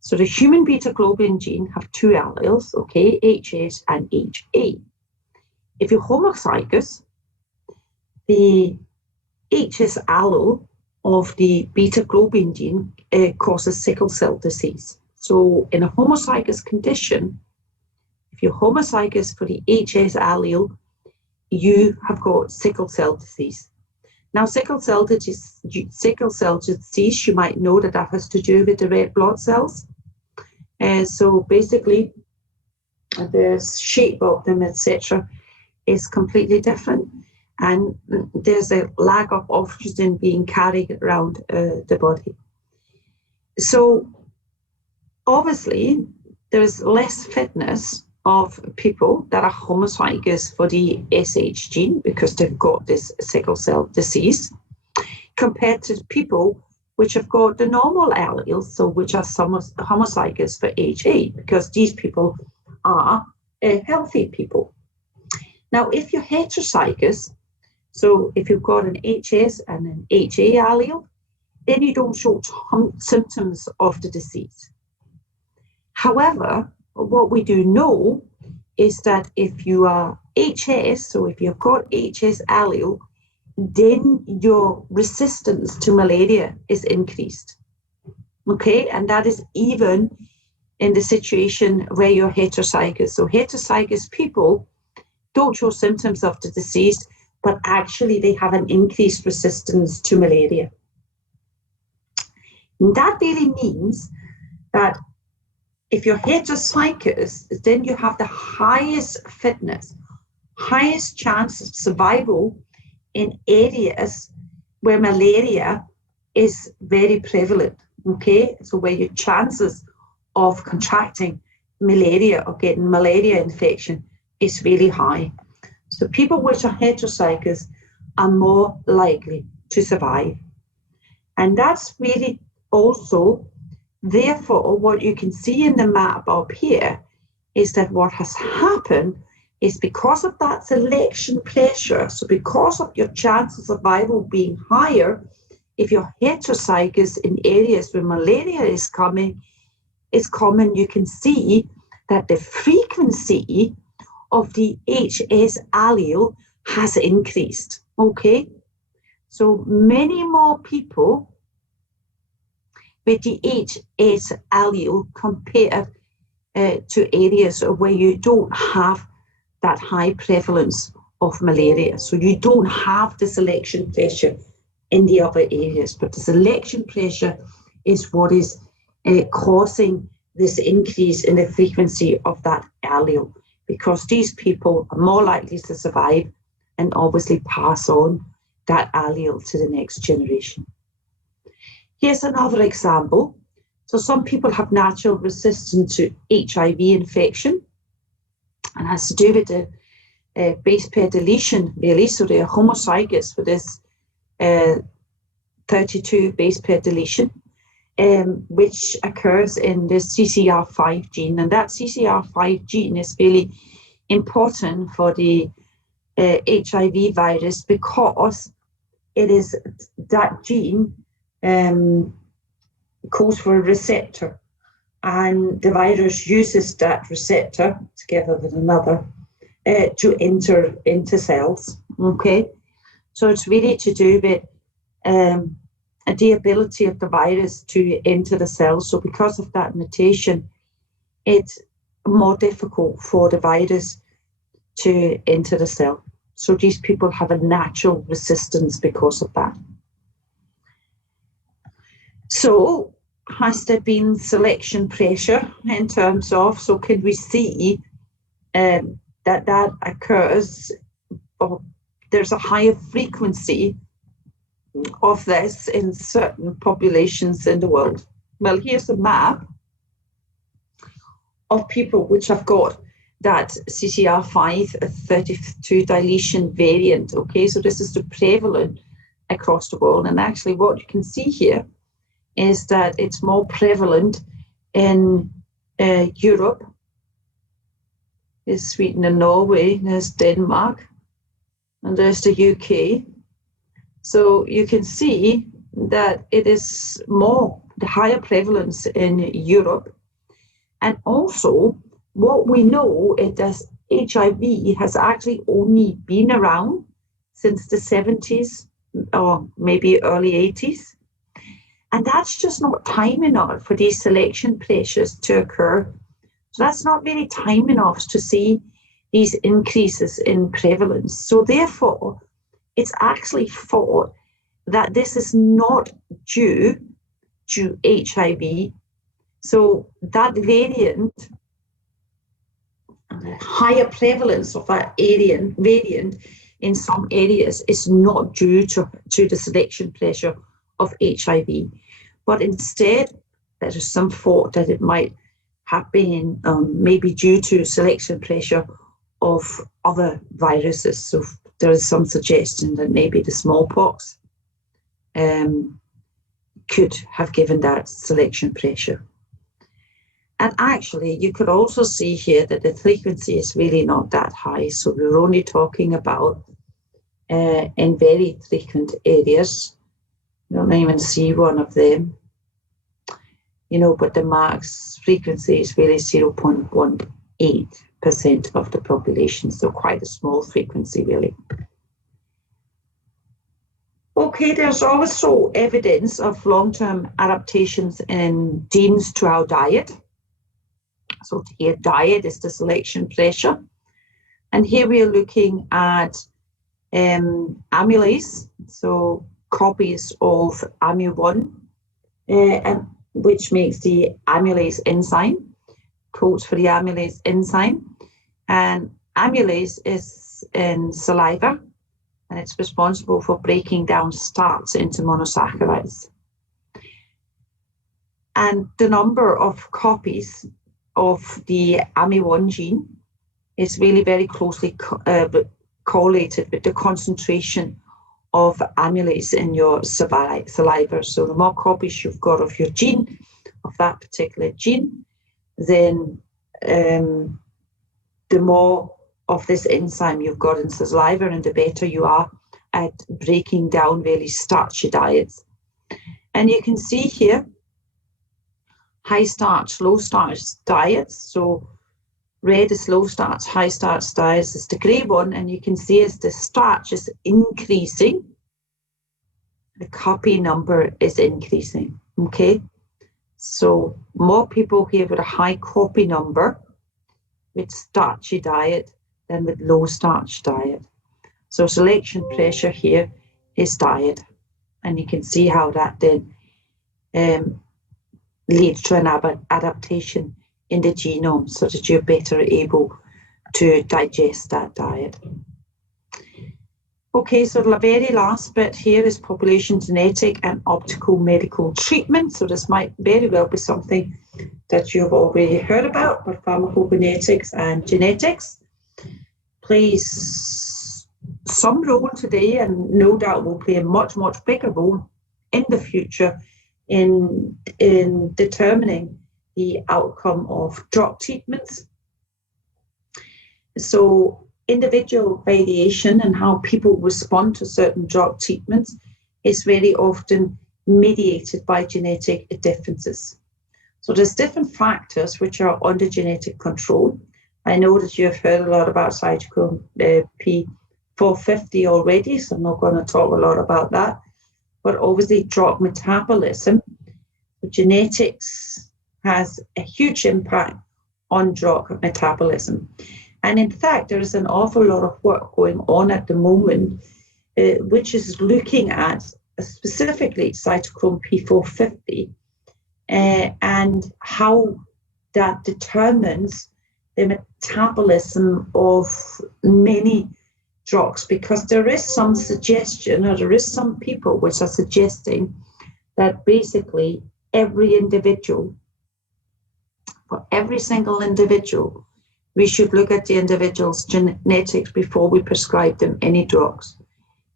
So the human beta globin gene have two alleles, okay, HS and HA. If you're homozygous, the HS allele of the beta globin gene causes sickle cell disease. So in a homozygous condition, if you're homozygous for the HS allele, you have got sickle cell disease. Now, sickle cell disease, you might know that has to do with the red blood cells. So basically, the shape of them, etc., is completely different. And there's a lack of oxygen being carried around the body. So obviously, there's less fitness of people that are homozygous for the SH gene because they've got this sickle cell disease compared to people which have got the normal alleles, so which are homozygous for HA, because these people are healthy people. Now, if you're heterozygous, so if you've got an HS and an HA allele, then you don't show symptoms of the disease. However, what we do know is that if you are HS, so if you've got HS allele, then your resistance to malaria is increased. Okay, and that is even in the situation where you're heterozygous. So heterozygous people don't show symptoms of the disease, but actually they have an increased resistance to malaria. And that really means that if you're heterozygous, then you have the highest fitness, highest chance of survival in areas where malaria is very prevalent, okay? So where your chances of contracting malaria or getting malaria infection is really high. So people which are heterozygous are more likely to survive. And that's really also, therefore, what you can see in the map up here is that what has happened is because of that selection pressure, so because of your chance of survival being higher, if you're heterozygous in areas where malaria is common, you can see that the frequency of the HS allele has increased, okay? So many more people with the HS allele compared to areas where you don't have that high prevalence of malaria. So you don't have the selection pressure in the other areas, but the selection pressure is what is causing this increase in the frequency of that allele, because these people are more likely to survive and obviously pass on that allele to the next generation. Here's another example. So some people have natural resistance to HIV infection, and has to do with the base pair deletion, really. So they are homozygous for this 32 base pair deletion, which occurs in the CCR5 gene. And that CCR5 gene is really important for the HIV virus because it is that gene codes for a receptor, and the virus uses that receptor together with another to enter into cells. Okay, so it's really to do with the ability of the virus to enter the cells. So because of that mutation, it's more difficult for the virus to enter the cell. So these people have a natural resistance because of that. So has there been selection pressure in terms of, so can we see that occurs, or there's a higher frequency of this in certain populations in the world? Well, here's a map of people which have got that CCR5 32 deletion variant. Okay, so this is the prevalent across the world, and actually what you can see here is that it's more prevalent in Europe. There's Sweden and Norway, there's Denmark, and there's the UK. So you can see that it is more, the higher prevalence in Europe. And also what we know is that HIV has actually only been around since the 70s or maybe early 80s. And that's just not time enough for these selection pressures to occur. So that's not really time enough to see these increases in prevalence. So therefore, it's actually thought that this is not due to HIV. So that variant, the higher prevalence of that variant in some areas is not due to the selection pressure of HIV. But instead, there is some thought that it might have been maybe due to selection pressure of other viruses. So there is some suggestion that maybe the smallpox could have given that selection pressure. And actually, you could also see here that the frequency is really not that high. So we're only talking about in very frequent areas, You don't even see one of them, but the max frequency is really 0.18% of the population, so quite a small frequency, really. Okay, there's also evidence of long-term adaptations in genes to our diet. So here, diet is the selection pressure. And here we are looking at amylase, so copies of AMY1, which makes the amylase enzyme, codes for the amylase enzyme. And amylase is in saliva, and it's responsible for breaking down starch into monosaccharides. And the number of copies of the AMY1 gene is really very closely correlated with the concentration of amylase in your saliva. So the more copies you've got of your gene, of that particular gene, then the more of this enzyme you've got in saliva, and the better you are at breaking down really starchy diets. And you can see here high starch, low starch diets. So red is low starch, high starch diets is the grey one, and you can see as the starch is increasing, the copy number is increasing. Okay, so more people here with a high copy number with starchy diet than with low starch diet. So selection pressure here is diet, and you can see how that then leads to an adaptation in the genome so that you're better able to digest that diet. Okay, so the very last bit here is population genetic and optical medical treatment. So this might very well be something that you've already heard about, but pharmacokinetics and genetics plays some role today, and no doubt will play a much, much bigger role in the future in determining the outcome of drug treatments. So individual variation and how people respond to certain drug treatments is very often mediated by genetic differences. So there's different factors which are under genetic control. I know that you've heard a lot about cytochrome P450 already, so I'm not going to talk a lot about that. But obviously drug metabolism, genetics has a huge impact on drug metabolism. And in fact, there is an awful lot of work going on at the moment, which is looking at specifically cytochrome P450 and how that determines the metabolism of many drugs, because there is some suggestion, or there is some people which are suggesting that basically every individual, for every single individual, we should look at the individual's genetics before we prescribe them any drugs.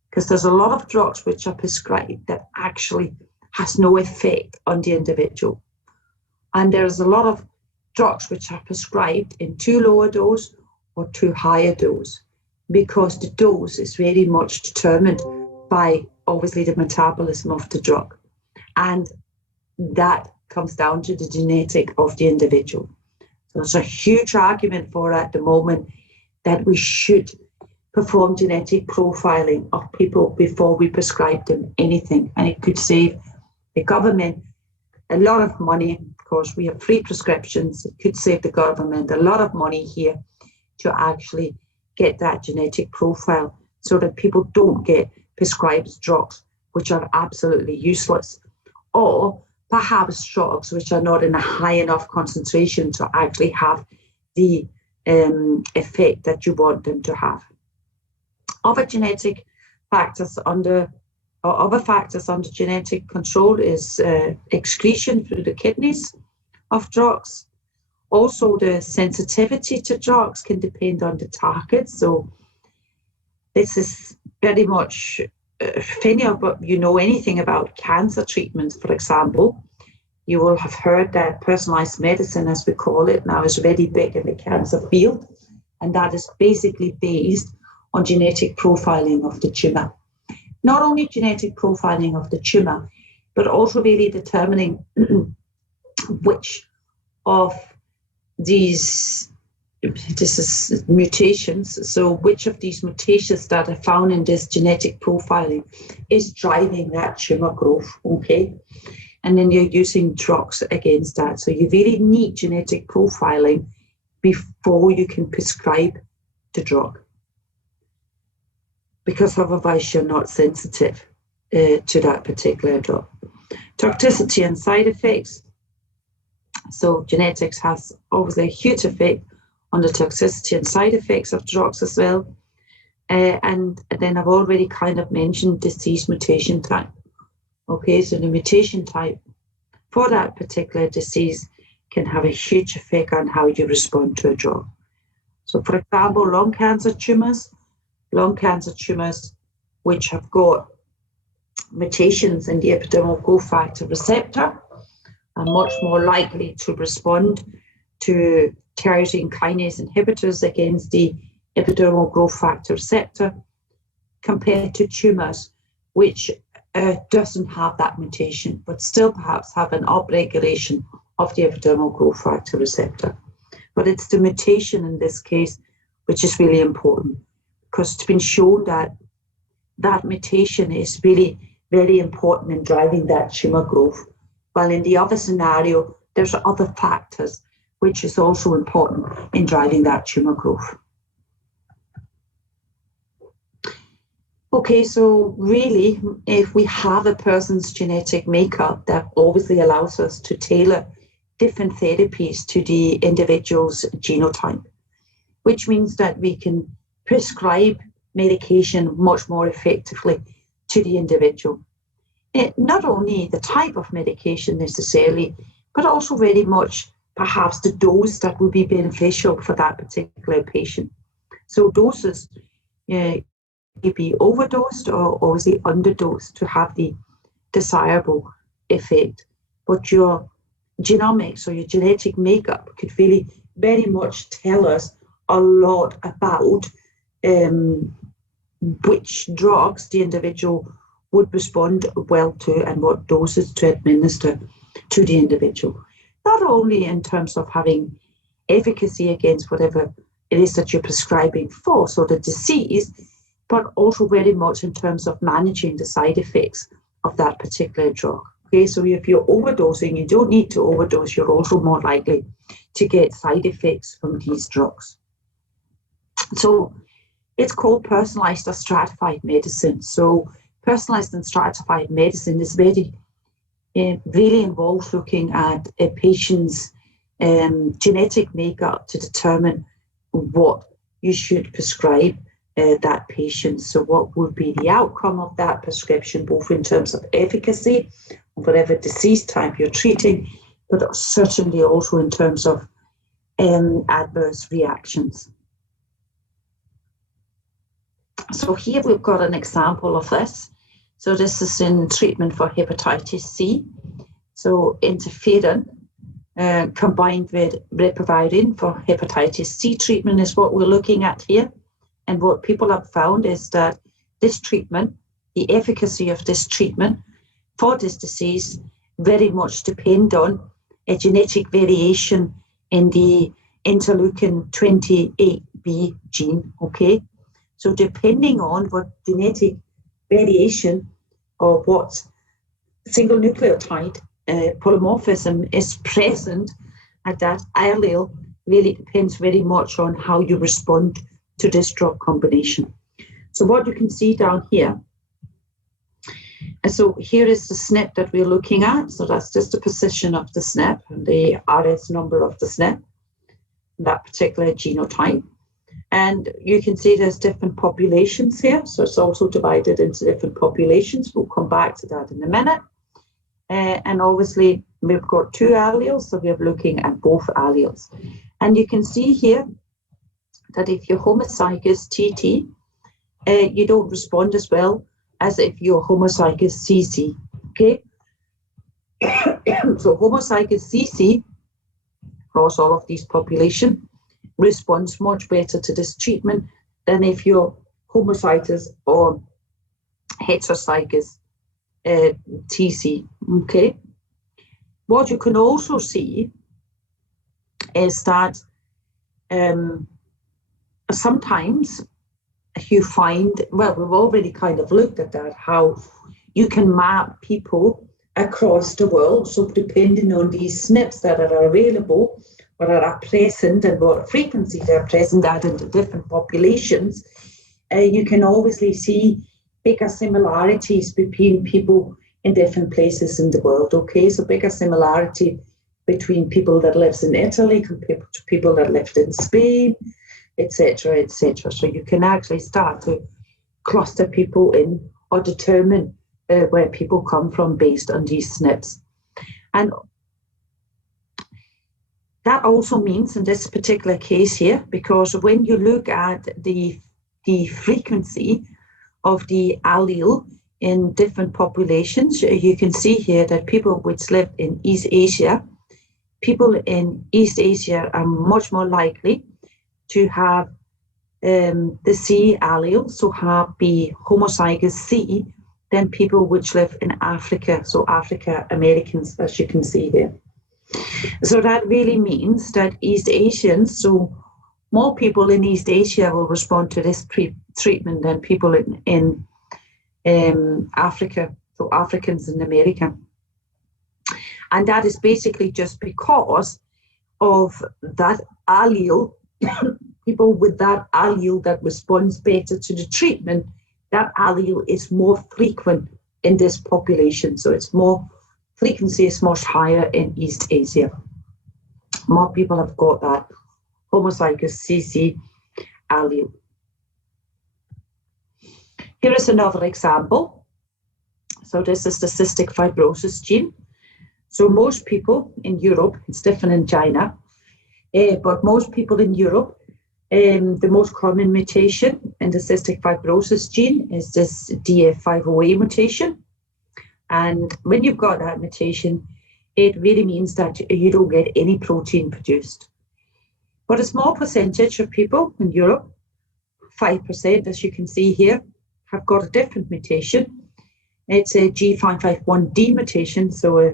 Because there's a lot of drugs which are prescribed that actually has no effect on the individual. And there's a lot of drugs which are prescribed in too low a dose or too high a dose, because the dose is very much determined by obviously the metabolism of the drug. And that comes down to the genetic of the individual. So there's a huge argument for at the moment that we should perform genetic profiling of people before we prescribe them anything. And it could save the government a lot of money. Of course, we have free prescriptions. It could save the government a lot of money here to actually get that genetic profile so that people don't get prescribed drugs which are absolutely useless, or perhaps drugs which are not in a high enough concentration to actually have the effect that you want them to have. Other factors under genetic control is excretion through the kidneys of drugs. Also, the sensitivity to drugs can depend on the target. So this is very much but you know anything about cancer treatments, for example, you will have heard that personalized medicine, as we call it now, is very big in the cancer field, and that is basically based on genetic profiling of the tumor. not only genetic profiling of the tumor, but also really determining which of these mutations, so which of these mutations that are found in this genetic profiling is driving that tumor growth, okay? And then you're using drugs against that. So you really need genetic profiling before you can prescribe the drug, because otherwise you're not sensitive to that particular drug. Toxicity and side effects. So genetics has obviously a huge effect on the toxicity and side effects of drugs as well. And then I've already kind of mentioned disease mutation type. Okay, so the mutation type for that particular disease can have a huge effect on how you respond to a drug. So for example, lung cancer tumors which have got mutations in the epidermal growth factor receptor are much more likely to respond to tyrosine kinase inhibitors against the epidermal growth factor receptor compared to tumors which doesn't have that mutation, but still perhaps have an upregulation of the epidermal growth factor receptor. But it's the mutation in this case which is really important, because it's been shown that that mutation is really very important in driving that tumor growth. While in the other scenario, there's other factors which is also important in driving that tumor growth. Okay, so really, if we have a person's genetic makeup, that obviously allows us to tailor different therapies to the individual's genotype, which means that we can prescribe medication much more effectively to the individual. Not only the type of medication necessarily, but also very much perhaps the dose that would be beneficial for that particular patient. So doses may be overdosed or obviously underdosed to have the desirable effect. But your genomics or your genetic makeup could really very much tell us a lot about which drugs the individual would respond well to and what doses to administer to the individual. Not only in terms of having efficacy against whatever it is that you're prescribing for, so the disease, but also very much in terms of managing the side effects of that particular drug. Okay, so if you're overdosing, you don't need to overdose, you're also more likely to get side effects from these drugs. So it's called personalized or stratified medicine. So personalized and stratified medicine is really involves looking at a patient's genetic makeup to determine what you should prescribe that patient. So what would be the outcome of that prescription, both in terms of efficacy, whatever disease type you're treating, but certainly also in terms of adverse reactions. So here we've got an example of this. So this is in treatment for hepatitis C. So interferon combined with ribavirin for hepatitis C treatment is what we're looking at here. And what people have found is that this treatment, the efficacy of this treatment for this disease very much depend on a genetic variation in the interleukin 28B gene, okay? So depending on what genetic variation or what single nucleotide polymorphism is present at that allele really depends very much on how you respond to this drug combination. So what you can see down here, and so here is the SNP that we're looking at. So that's just the position of the SNP and the RS number of the SNP, that particular genotype. And you can see there's different populations here. So it's also divided into different populations. We'll come back to that in a minute. And obviously we've got two alleles, so we're looking at both alleles. And you can see here that if you're homozygous TT, you don't respond as well as if you're homozygous CC, okay? So homozygous CC, across all of these population, responds much better to this treatment than if you're homozygous or heterozygous TC. Okay. What you can also see is that sometimes you find, well, we've already kind of looked at that, how you can map people across the world. So depending on these SNPs that are available or that are present and what frequency they're present at in the different populations, you can obviously see bigger similarities between people in different places in the world. Okay, so bigger similarity between people that lives in Italy compared to people that lived in Spain, etc., etc. So you can actually start to cluster people in or determine where people come from based on these SNPs. And that also means in this particular case here, because when you look at the frequency of the allele in different populations, you can see here that people which live in East Asia, people in East Asia are much more likely to have the C allele, so have the homozygous C, than people which live in Africa, so Africa Americans, as you can see here. So that really means that East Asians, so more people in East Asia will respond to this treatment than people in Africa, so Africans in America. And that is basically just because of that allele, people with that allele that responds better to the treatment, that allele is more frequent in this population. So it's more, frequency is much higher in East Asia. More people have got that homozygous CC allele. Here is another example. So this is the cystic fibrosis gene. So most people in Europe, it's different in China, but most people in Europe, the most common mutation in the cystic fibrosis gene is this DF508 mutation. And when you've got that mutation, it really means that you don't get any protein produced. But a small percentage of people in Europe, 5%, as you can see here, have got a different mutation. It's a G551D mutation, so a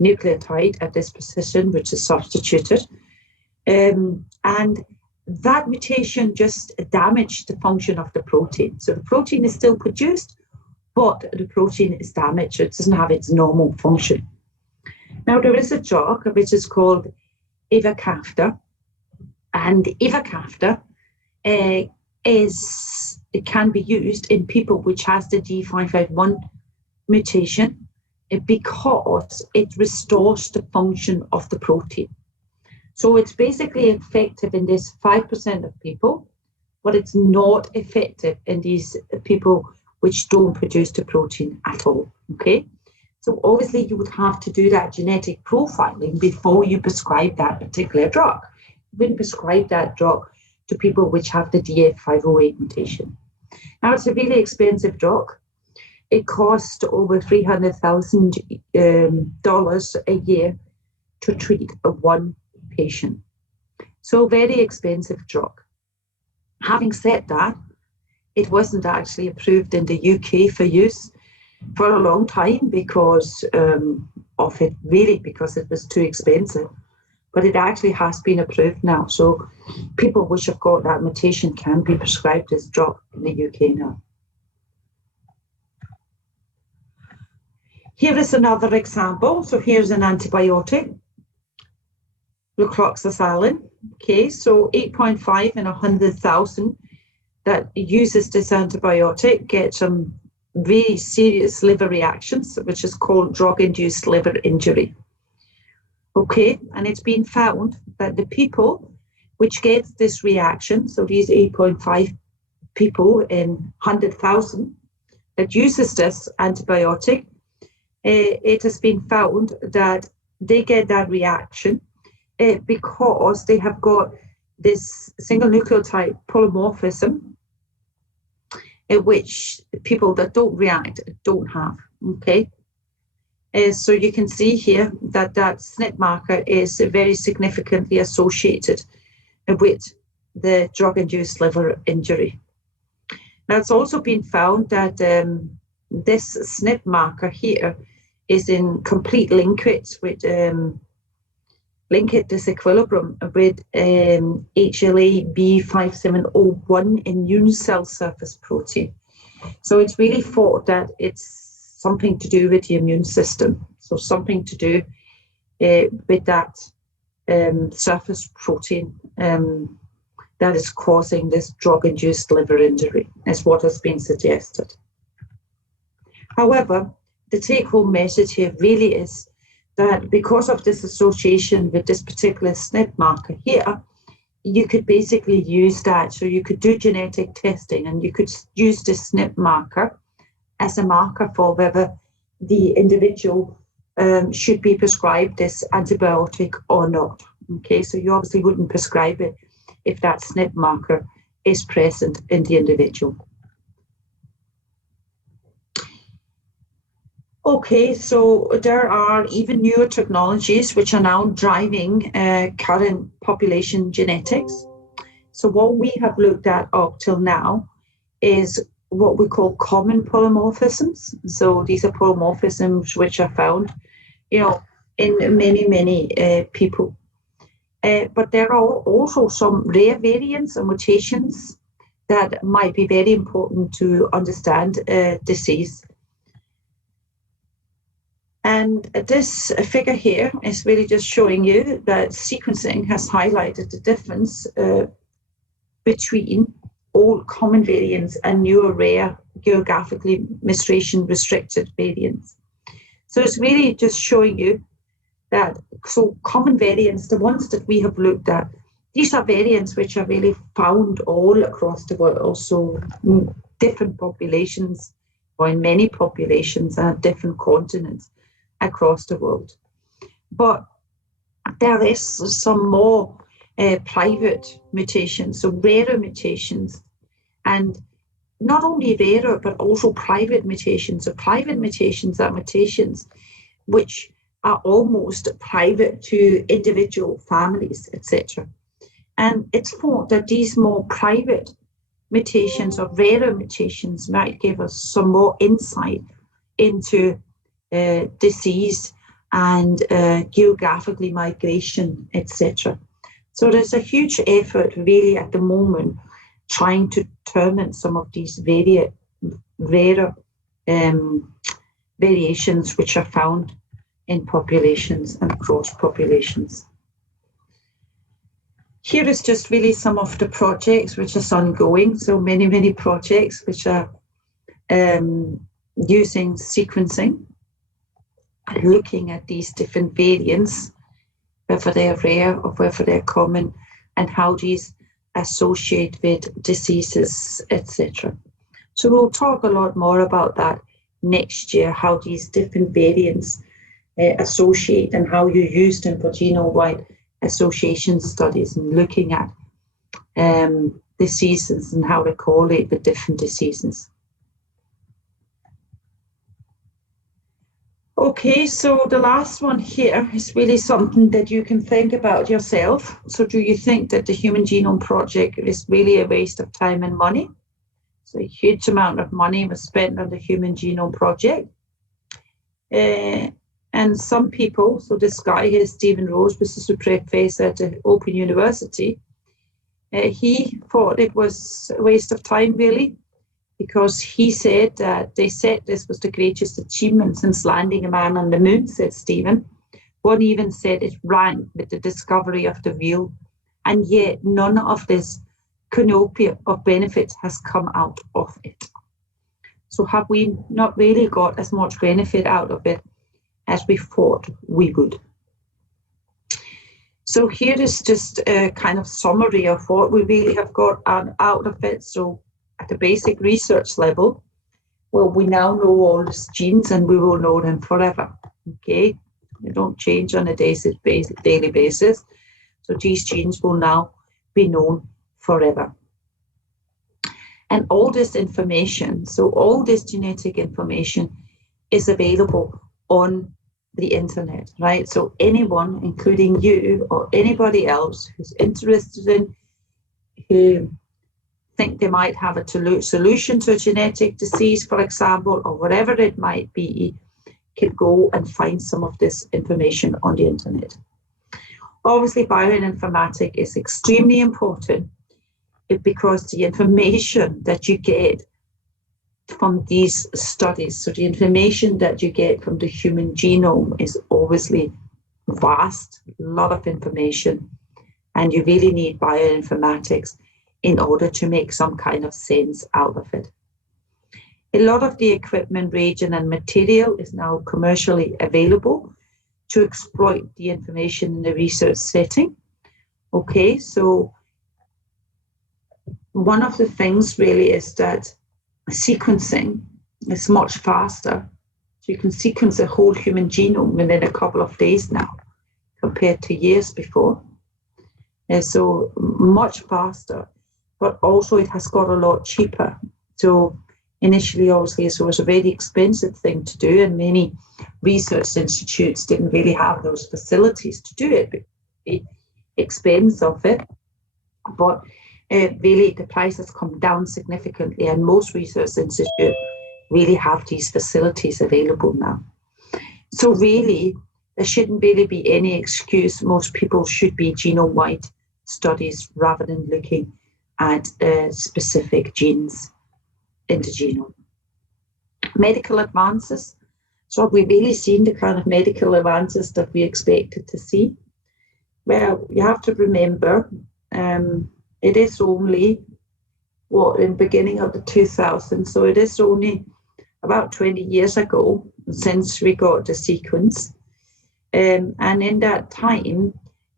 nucleotide at this position, which is substituted. And that mutation just damaged the function of the protein. So the protein is still produced, but the protein is damaged. It doesn't have its normal function. Now, there is a drug which is called ivacaftor, and ivacaftor it can be used in people which has the G551 mutation because it restores the function of the protein. So it's basically effective in this 5% of people, but it's not effective in these people which don't produce the protein at all, okay? So obviously you would have to do that genetic profiling before you prescribe that particular drug. You wouldn't prescribe that drug to people which have the DF508 mutation. Now, it's a really expensive drug. It costs over $300,000 a year to treat one patient. So very expensive drug. Having said that, it wasn't actually approved in the UK for use for a long time because of it, really, because it was too expensive. But it actually has been approved now. So people which have got that mutation can be prescribed this drug in the UK now. Here is another example. So here's an antibiotic, flucloxacillin. Okay, so 8.5 in 100,000 that uses this antibiotic get some very serious liver reactions, which is called drug-induced liver injury. Okay, and it's been found that the people which get this reaction, so these 8.5 people in 100,000 that uses this antibiotic, it has been found that they get that reaction because they have got this single nucleotide polymorphism, which people that don't react don't have, okay? So you can see here that that SNP marker is very significantly associated with the drug-induced liver injury. Now, it's also been found that this SNP marker here is in complete linkage with linkage disequilibrium with HLA B5701 immune cell surface protein. So it's really thought that it's something to do with the immune system. So something to do with that surface protein that is causing this drug-induced liver injury, is what has been suggested. However, the take-home message here really is that because of this association with this particular SNP marker here, you could basically use that. So you could do genetic testing and you could use the SNP marker as a marker for whether the individual should be prescribed this antibiotic or not. Okay, so you obviously wouldn't prescribe it if that SNP marker is present in the individual. Okay, so there are even newer technologies which are now driving current population genetics. So what we have looked at up till now is what we call common polymorphisms. So these are polymorphisms which are found, in many people. But there are also some rare variants and mutations that might be very important to understand disease. And this figure here is really just showing you that sequencing has highlighted the difference between all common variants and newer rare geographically mistration restricted variants. So it's really just showing you that, so common variants, the ones that we have looked at, these are variants which are really found all across the world. So different populations, or in many populations and different continents across the world. But there is some more private mutations, so rarer mutations, and not only rarer, but also private mutations. So private mutations are mutations which are almost private to individual families, etc. And it's thought that these more private mutations or rarer mutations might give us some more insight into disease and geographically migration, etc. So there's a huge effort really at the moment trying to determine some of these rarer variations which are found in populations and across populations. Here is just really some of the projects which are ongoing. So many projects which are using sequencing, looking at these different variants, whether they're rare or whether they're common, and how these associate with diseases, etc. So we'll talk a lot more about that next year, how these different variants associate and how you use them for genome-wide association studies and looking at diseases and how to correlate with different diseases. Okay, so the last one here is really something that you can think about yourself. So do you think that the Human Genome Project is really a waste of time and money? So a huge amount of money was spent on the Human Genome Project. And some people, so this guy here, Stephen Rose, who is a professor at the Open University, he thought it was a waste of time, really, because he said that they said this was the greatest achievement since landing a man on the moon, said Stephen. One even said it ranked with the discovery of the wheel, and yet none of this canopy of benefits has come out of it. So have we not really got as much benefit out of it as we thought we would? So here is just a kind of summary of what we really have got out of it. So at the basic research level, well, we now know all these genes and we will know them forever, okay? They don't change on a daily basis. So these genes will now be known forever. And all this information, so all this genetic information is available on the internet, right? So anyone, including you or anybody else who's interested in, who think they might have a solution to a genetic disease, for example, or whatever it might be, can go and find some of this information on the internet. Obviously, bioinformatics is extremely important because the information that you get from these studies, so the information that you get from the human genome is obviously vast, a lot of information, and you really need bioinformatics in order to make some kind of sense out of it. A lot of the equipment, reagent, and material is now commercially available to exploit the information in the research setting. Okay, so one of the things really is that sequencing is much faster. So you can sequence a whole human genome within a couple of days now compared to years before. And so much faster, but also it has got a lot cheaper. So initially, obviously, it was a very expensive thing to do, and many research institutes didn't really have those facilities to do it, the expense of it. But really, the price has come down significantly, and most research institutes really have these facilities available now. So really, there shouldn't really be any excuse. Most people should be genome-wide studies rather than looking at specific genes in the genome. Medical advances. So have we really seen the kind of medical advances that we expected to see? Well, you have to remember, it is only, in the beginning of the 2000s, so it is only about 20 years ago since we got the sequence. And in that time,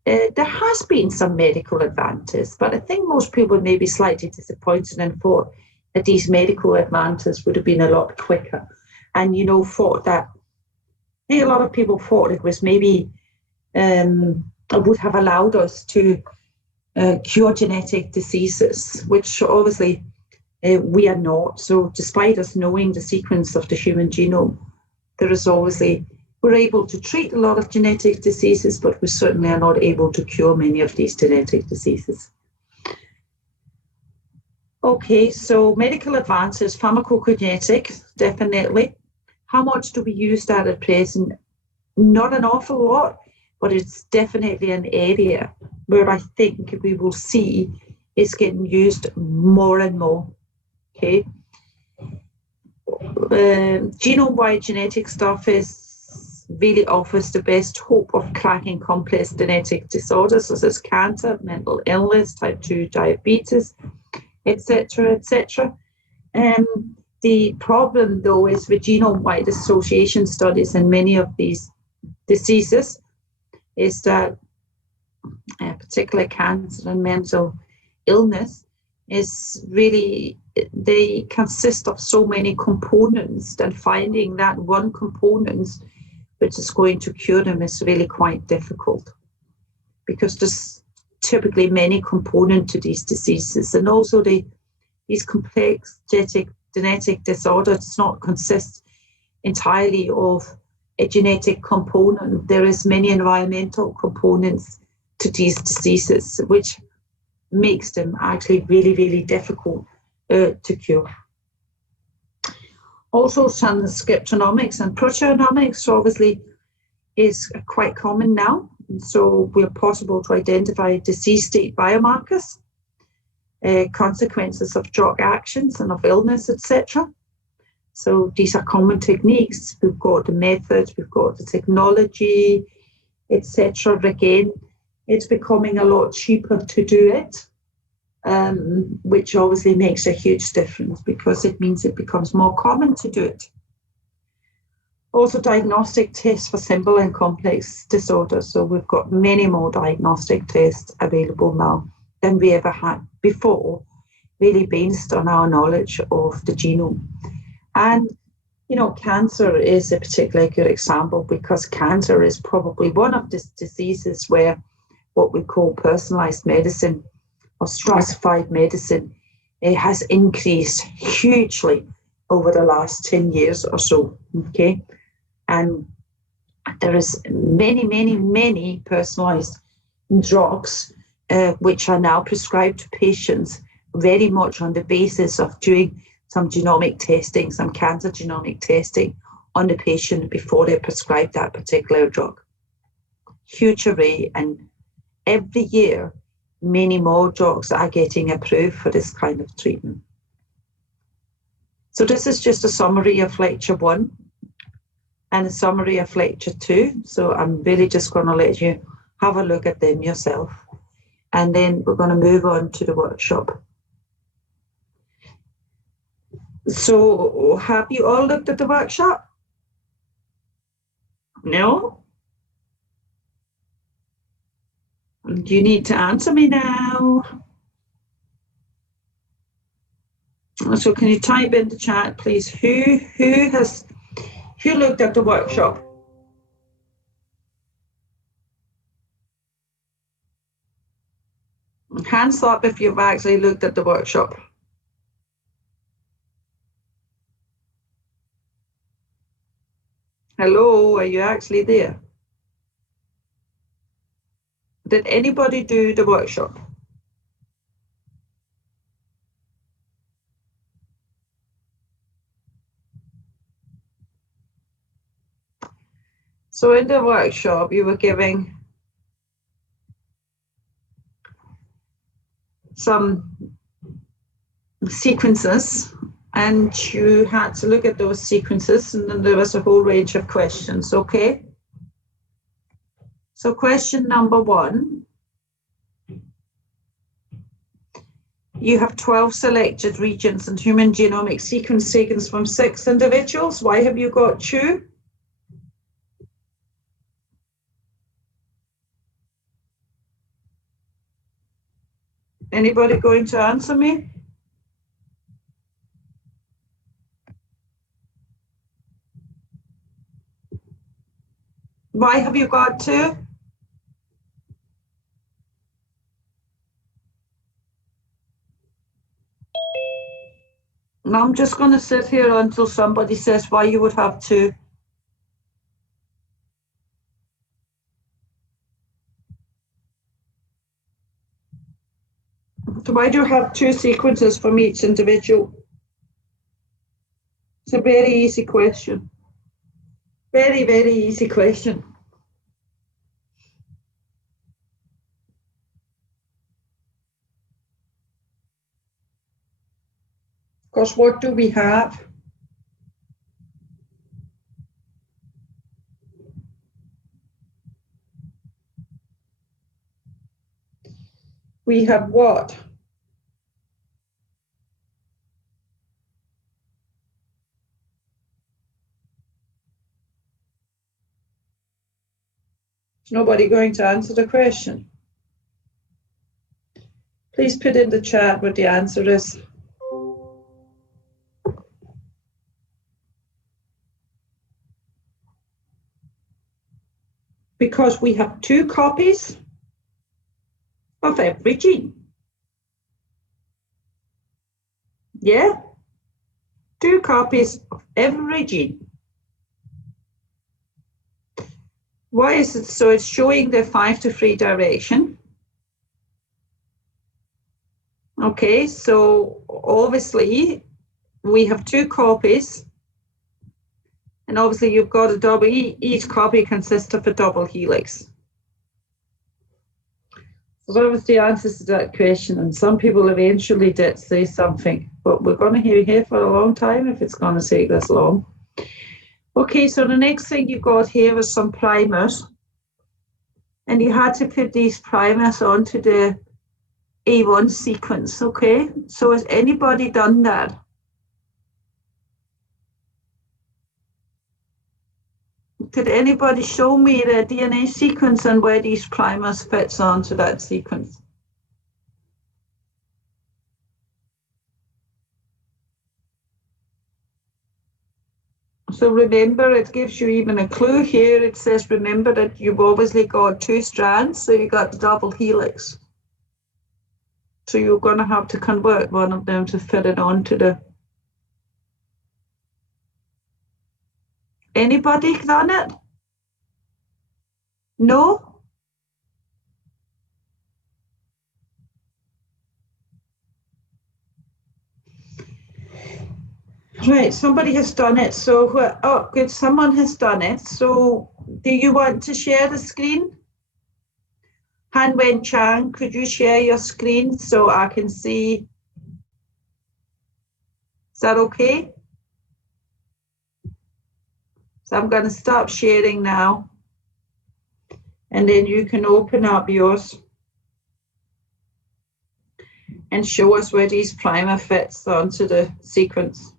there has been some medical advances, but I think most people may be slightly disappointed and thought that these medical advances would have been a lot quicker. And, thought that, I think a lot of people thought it was maybe, it would have allowed us to cure genetic diseases, which obviously we are not. So despite us knowing the sequence of the human genome, there is obviously, we're able to treat a lot of genetic diseases, but we certainly are not able to cure many of these genetic diseases. Okay, so medical advances, pharmacokinetics, definitely. How much do we use that at present? Not an awful lot, but it's definitely an area where I think we will see it's getting used more and more. Okay. Genome-wide genetic stuff really offers the best hope of cracking complex genetic disorders such as cancer, mental illness, type 2 diabetes, etc., etc. The problem, though, is with genome-wide association studies in many of these diseases is that particularly cancer and mental illness is really, they consist of so many components that finding that one component which is going to cure them is really quite difficult, because there's typically many components to these diseases, and also these complex genetic disorders does not consist entirely of a genetic component. There is many environmental components to these diseases, which makes them actually really, really difficult to cure. Also, transcriptomics and proteomics obviously is quite common now. And so we're possible to identify disease state biomarkers, consequences of drug actions and of illness, etc. So these are common techniques. We've got the methods, we've got the technology, etc. Again, it's becoming a lot cheaper to do it, which obviously makes a huge difference because it means it becomes more common to do it. Also, diagnostic tests for simple and complex disorders. So we've got many more diagnostic tests available now than we ever had before, really based on our knowledge of the genome. And, cancer is a particularly good example because cancer is probably one of the diseases where what we call personalized medicine or stratified medicine, it has increased hugely over the last 10 years or so, okay? And there is many personalized drugs which are now prescribed to patients very much on the basis of doing some genomic testing, some cancer genomic testing on the patient before they prescribe that particular drug. Huge array, and every year, many more drugs are getting approved for this kind of treatment. So this is just a summary of lecture 1 and a summary of lecture 2. So I'm really just going to let you have a look at them yourself. And then we're going to move on to the workshop. So have you all looked at the workshop? No? You need to answer me now. So can you type in the chat, please? Who looked at the workshop? Hands up if you've actually looked at the workshop. Hello, are you actually there? Did anybody do the workshop? So in the workshop, you were giving some sequences, and you had to look at those sequences, and then there was a whole range of questions, okay? So question number 1, you have 12 selected regions and human genomic sequence taken from 6 individuals. Why have you got 2? Anybody going to answer me? Why have you got 2? And I'm just going to sit here until somebody says why you would have 2. So why do you have 2 sequences from each individual? It's a very easy question. Very, very easy question. Because what do we have? We have what? Is nobody going to answer the question? Please put in the chat what the answer is. Because we have 2 copies of every gene. Yeah? 2 copies of every gene. Why is it so? It's showing the 5-to-3 direction. Okay, so obviously we have 2 copies, and obviously you've got a double, each copy consists of a double helix. So that was the answers to that question, and some people eventually did say something, but we're going to hear here for a long time if it's going to take this long. Okay, so the next thing you got here was some primers, and you had to put these primers onto the A1 sequence, okay? So has anybody done that? Could anybody show me the DNA sequence and where these primers fits onto that sequence? So remember, it gives you even a clue here. It says, remember that you've obviously got 2 strands, so you got the double helix. So you're going to have to convert one of them to fit it onto the... Anybody done it? No? Right, somebody has done it. So, oh, good, someone has done it. So, do you want to share the screen? Han Wen Chang, could you share your screen so I can see? Is that okay? So I'm going to stop sharing now. And then you can open up yours and show us where these primer fits onto the sequence.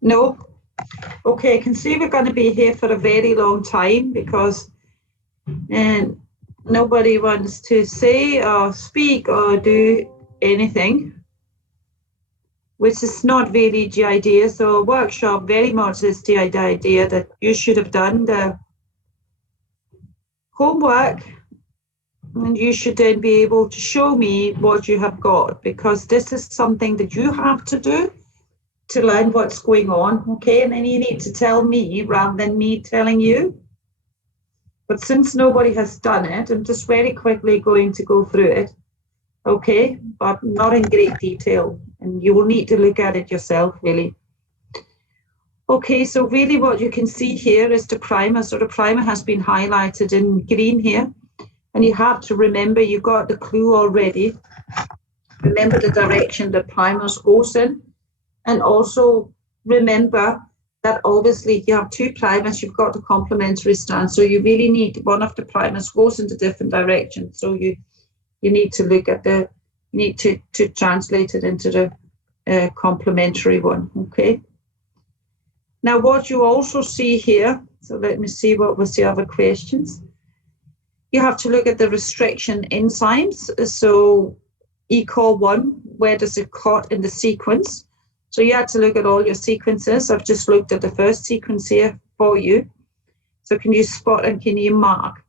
No? Okay, I can see we're going to be here for a very long time because nobody wants to say or speak or do anything, which is not really the idea. So a workshop very much is the idea that you should have done the homework and you should then be able to show me what you have got, because this is something that you have to do to learn what's going on, okay? And then you need to tell me rather than me telling you. But since nobody has done it, I'm just very quickly going to go through it, okay? But not in great detail, and you will need to look at it yourself, really. Okay, so really what you can see here is the primer. So the primer has been highlighted in green here. And you have to remember, you got the clue already. Remember the direction the primer goes in. And also remember that obviously you have two primers, you've got the complementary strand. So you really need one of the primers goes into different directions. So you need to look at you need to translate it into the complementary one, okay? Now what you also see here, so let me see what was the other questions. You have to look at the restriction enzymes. So ECOR1, where does it cut in the sequence? So you have to look at all your sequences. I've just looked at the first sequence here for you. So can you spot and can you mark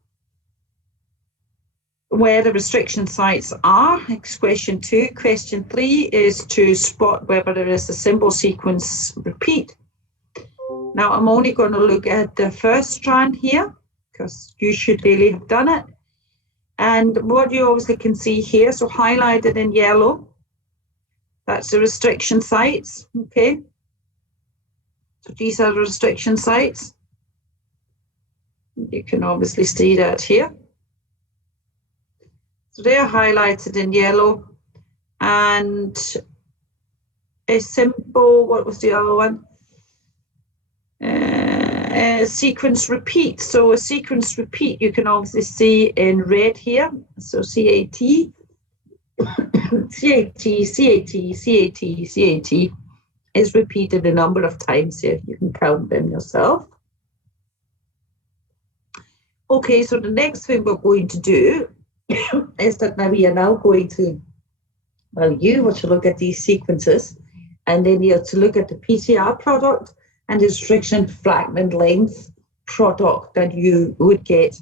where the restriction sites are? It's question 2. Question 3 is to spot whether there is a symbol sequence repeat. Now I'm only going to look at the first strand here, because you should really have done it. And what you obviously can see here, so highlighted in yellow, that's the restriction sites, okay? So these are the restriction sites. You can obviously see that here. So they are highlighted in yellow. And a simple, what was the other one? Sequence repeat. So a sequence repeat you can obviously see in red here. So CAT, CAT, CAT, CAT, CAT is repeated a number of times here. You can count them yourself. Okay, so the next thing we're going to do is that now we are now going to, well, you want to look at these sequences, and then you have to look at the PCR product and the restriction fragment length product that you would get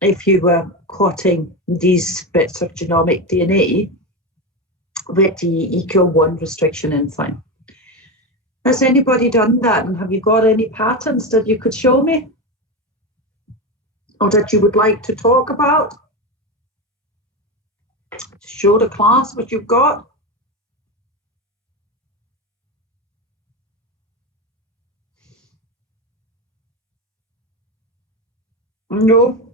if you were cutting these bits of genomic DNA with the ECO1 restriction enzyme. Has anybody done that? And have you got any patterns that you could show me? Or that you would like to talk about? Show the class what you've got. No.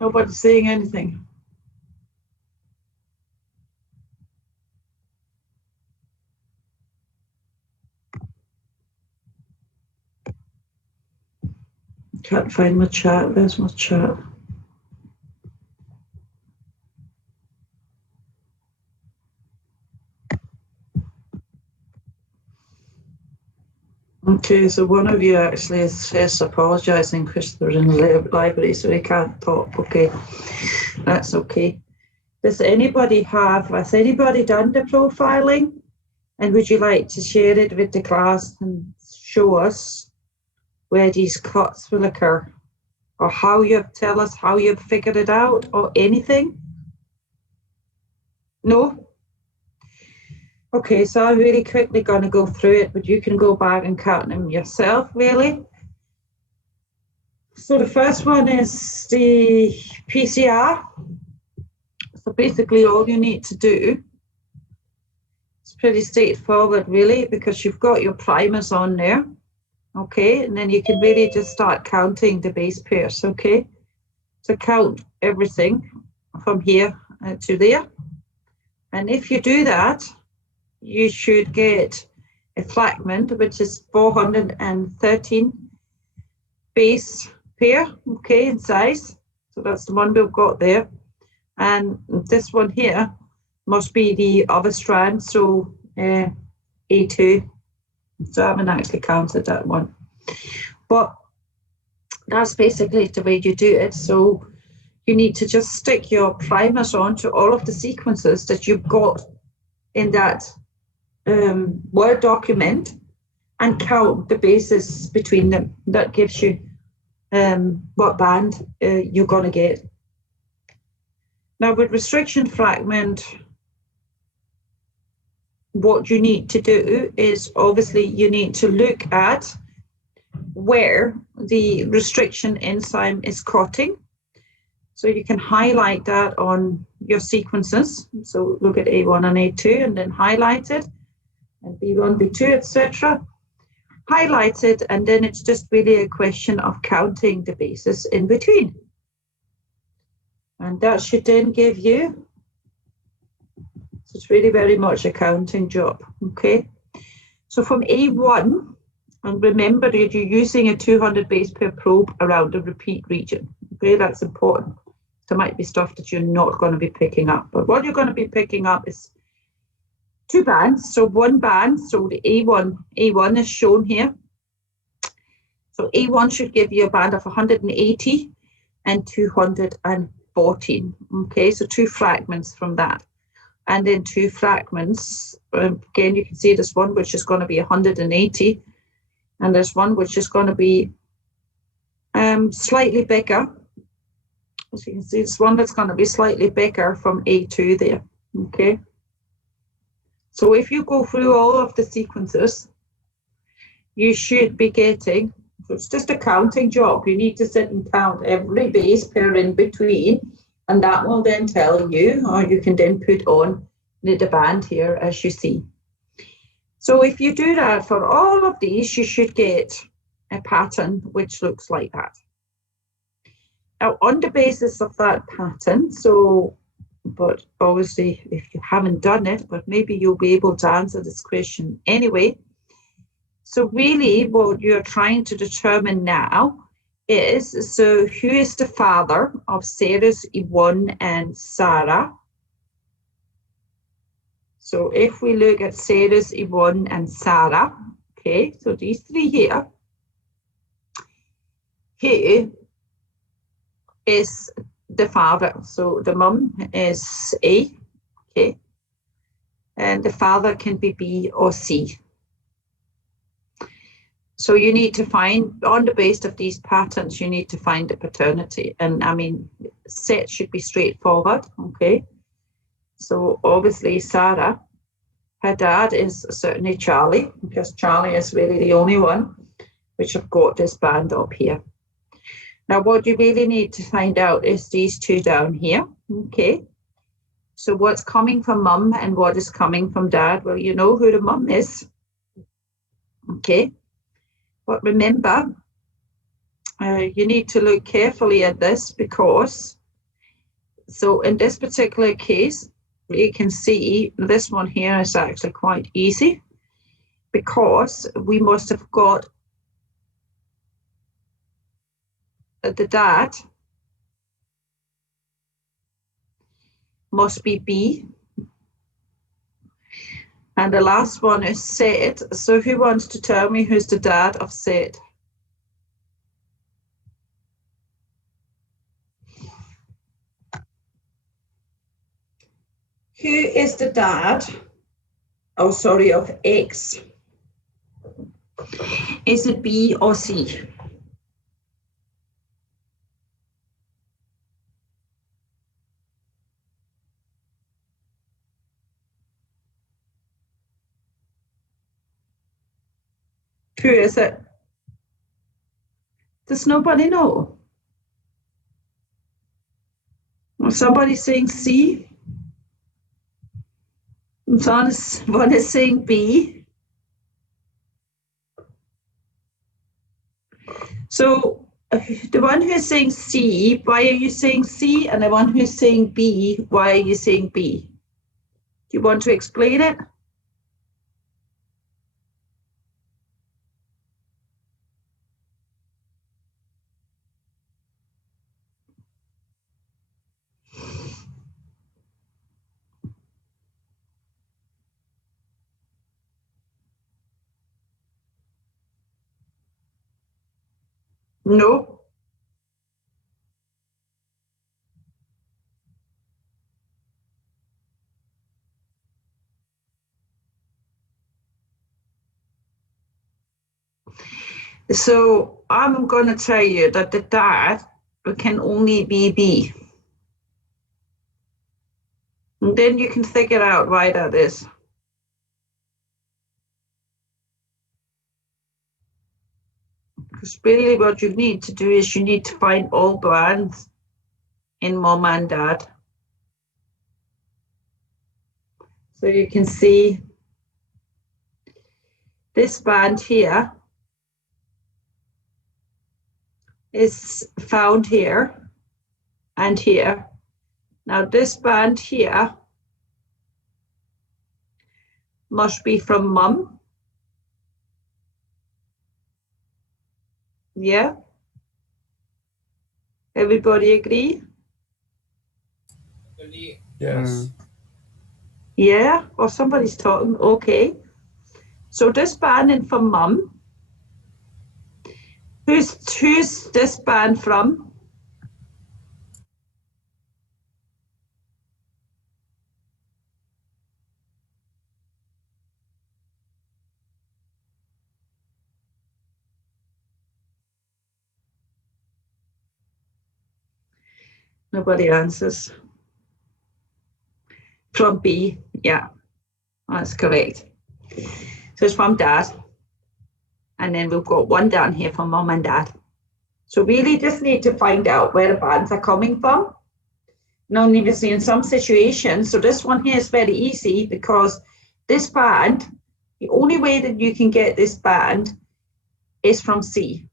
Nobody's saying anything. Can't find my chat. There's my chat. Okay, so one of you actually is apologising because they're in the library, so they can't talk. Okay, that's okay. Has anybody done the profiling? And would you like to share it with the class and show us where these cuts will occur? Or tell us how you've figured it out, or anything? No? Okay, so I'm really quickly going to go through it, but you can go back and count them yourself, really. So the first one is the PCR. So basically all you need to do, it's pretty straightforward really, because you've got your primers on there. Okay, and then you can really just start counting the base pairs, okay? So count everything from here to there. And if you do that, you should get a fragment, which is 413 base pair, okay, in size. So that's the one we've got there. And this one here must be the other strand, so A2. So I haven't actually counted that one. But that's basically the way you do it. So you need to just stick your primers on to all of the sequences that you've got in that Word document and count the bases between them. That gives you what band you're going to get. Now with restriction fragment, what you need to do is obviously you need to look at where the restriction enzyme is cutting. So you can highlight that on your sequences. So look at A1 and A2 and then highlight it, and B1, B2, etc. Highlight it, and then it's just really a question of counting the bases in between. And that should then give you, so it's really very much a counting job, okay? So from A1, and remember that you're using a 200 base pair probe around the repeat region, okay? That's important. There might be stuff that you're not going to be picking up, but what you're going to be picking up is two bands. So one band, so the A1 is shown here. So A1 should give you a band of 180 and 214. Okay, so two fragments from that. And then two fragments, again, you can see this one, which is going to be 180. And there's one which is going to be slightly bigger. As you can see, it's one that's going to be slightly bigger from A2 there, okay? So if you go through all of the sequences, you should be getting, so it's just a counting job. You need to sit and count every base pair in between, and that will then tell you, or you can then put on the band here as you see. So if you do that for all of these, you should get a pattern which looks like that. Now, on the basis of that pattern, so, but obviously if you haven't done it, but maybe you'll be able to answer this question anyway. So really what you're trying to determine now is, so who is the father of Sarah's Yvonne and Sarah? So if we look at Sarah's Yvonne and Sarah, okay, so these three here, who is the father? So the mum is A, okay, and the father can be B or C. So you need to find, on the basis of these patterns, you need to find the paternity. And I mean, set should be straightforward, okay? So obviously Sarah, her dad is certainly Charlie, because Charlie is really the only one which have got this band up here. Now what you really need to find out is these two down here, okay? So what's coming from mum and what is coming from dad? Well, you know who the mum is, okay? But remember, you need to look carefully at this because, so in this particular case, you can see this one here is actually quite easy because we must have got the dad must be B. And the last one is Sid. So who wants to tell me who's the dad of Sid? Who is the dad, oh sorry, of X? Is it B or C? Who is it? Does nobody know? Well, somebody saying C. One is saying B. So the one who is saying C, why are you saying C? And the one who is saying B, why are you saying B? Do you want to explain it? No. So I'm going to tell you that the dad can only be B. And then you can figure out why that is. Because really what you need to do is you need to find all bands in mom and dad. So you can see this band here is found here and here. Now this band here must be from mum. Yeah? Everybody agree? Yes. Yeah? Or somebody's talking. Okay. So this band is from mum. Who's this band from? Nobody answers. From B, yeah, that's correct. So it's from dad. And then we've got one down here from mum and dad. So really just need to find out where the bands are coming from. Now, obviously in some situations, so this one here is very easy because this band, the only way that you can get this band is from C.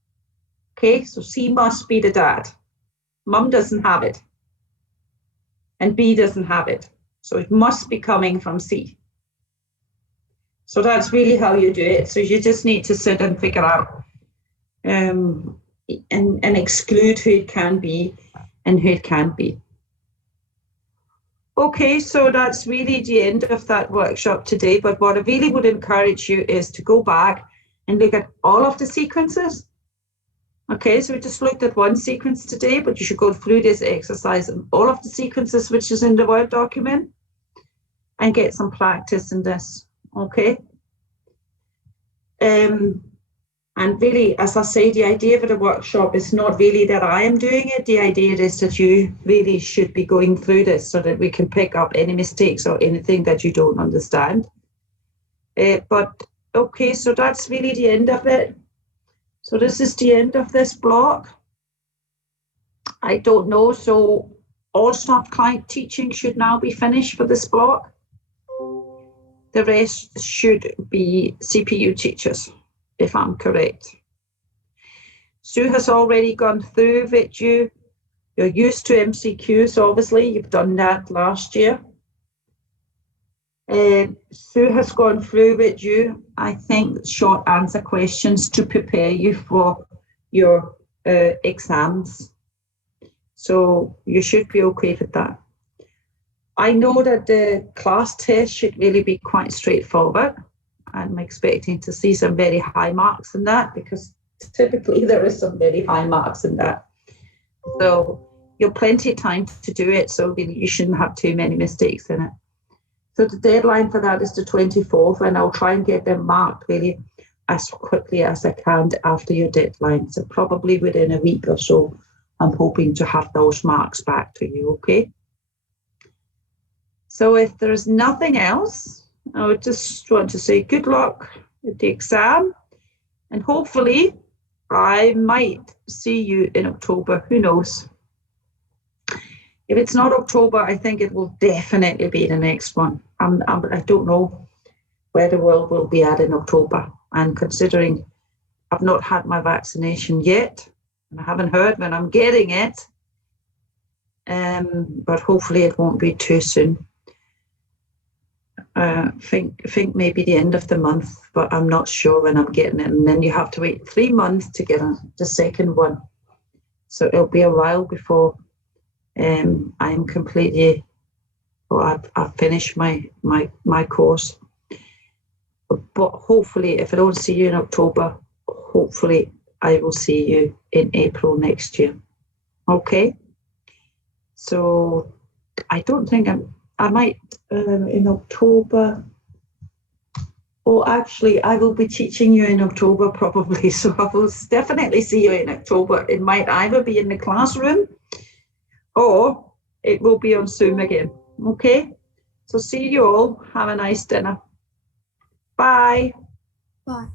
Okay, so C must be the dad. Mum doesn't have it. And B doesn't have it. So it must be coming from C. So that's really how you do it. So you just need to sit and figure out and exclude who it can be and who it can't be. Okay, so that's really the end of that workshop today. But what I really would encourage you is to go back and look at all of the sequences. Okay, so we just looked at one sequence today, but you should go through this exercise and all of the sequences which is in the Word document and get some practice in this. Okay. And really, as I say, the idea of the workshop is not really that I am doing it. The idea is that you really should be going through this so that we can pick up any mistakes or anything that you don't understand. But okay, so that's really the end of it. So this is the end of this block. I don't know, so all soft client teaching should now be finished for this block. The rest should be CPU teachers, if I'm correct. Sue has already gone through with you. You're used to MCQs, obviously. You've done that last year. Sue has gone through with you, I think, short answer questions to prepare you for your exams. So you should be okay with that. I know that the class test should really be quite straightforward. I'm expecting to see some very high marks in that because typically there is some very high marks in that. So you have plenty of time to do it, so you shouldn't have too many mistakes in it. So the deadline for that is the 24th, and I'll try and get them marked really as quickly as I can after your deadline. So probably within a week or so, I'm hoping to have those marks back to you, okay? So if there's nothing else, I would just want to say good luck with the exam. And hopefully I might see you in October. Who knows? If it's not October, I think it will definitely be the next one. I don't know where the world will be at in October. And considering I've not had my vaccination yet, and I haven't heard when I'm getting it, but hopefully it won't be too soon. Think maybe the end of the month, but I'm not sure when I'm getting it. And then you have to wait 3 months to get the second one. So it'll be a while before I'm completely, or I've finished my course. But hopefully, if I don't see you in October, hopefully I will see you in April next year. Okay? So I don't think I might in October. Oh, actually, I will be teaching you in October probably. So I will definitely see you in October. It might either be in the classroom or it will be on Zoom again. Okay? So see you all. Have a nice dinner. Bye. Bye.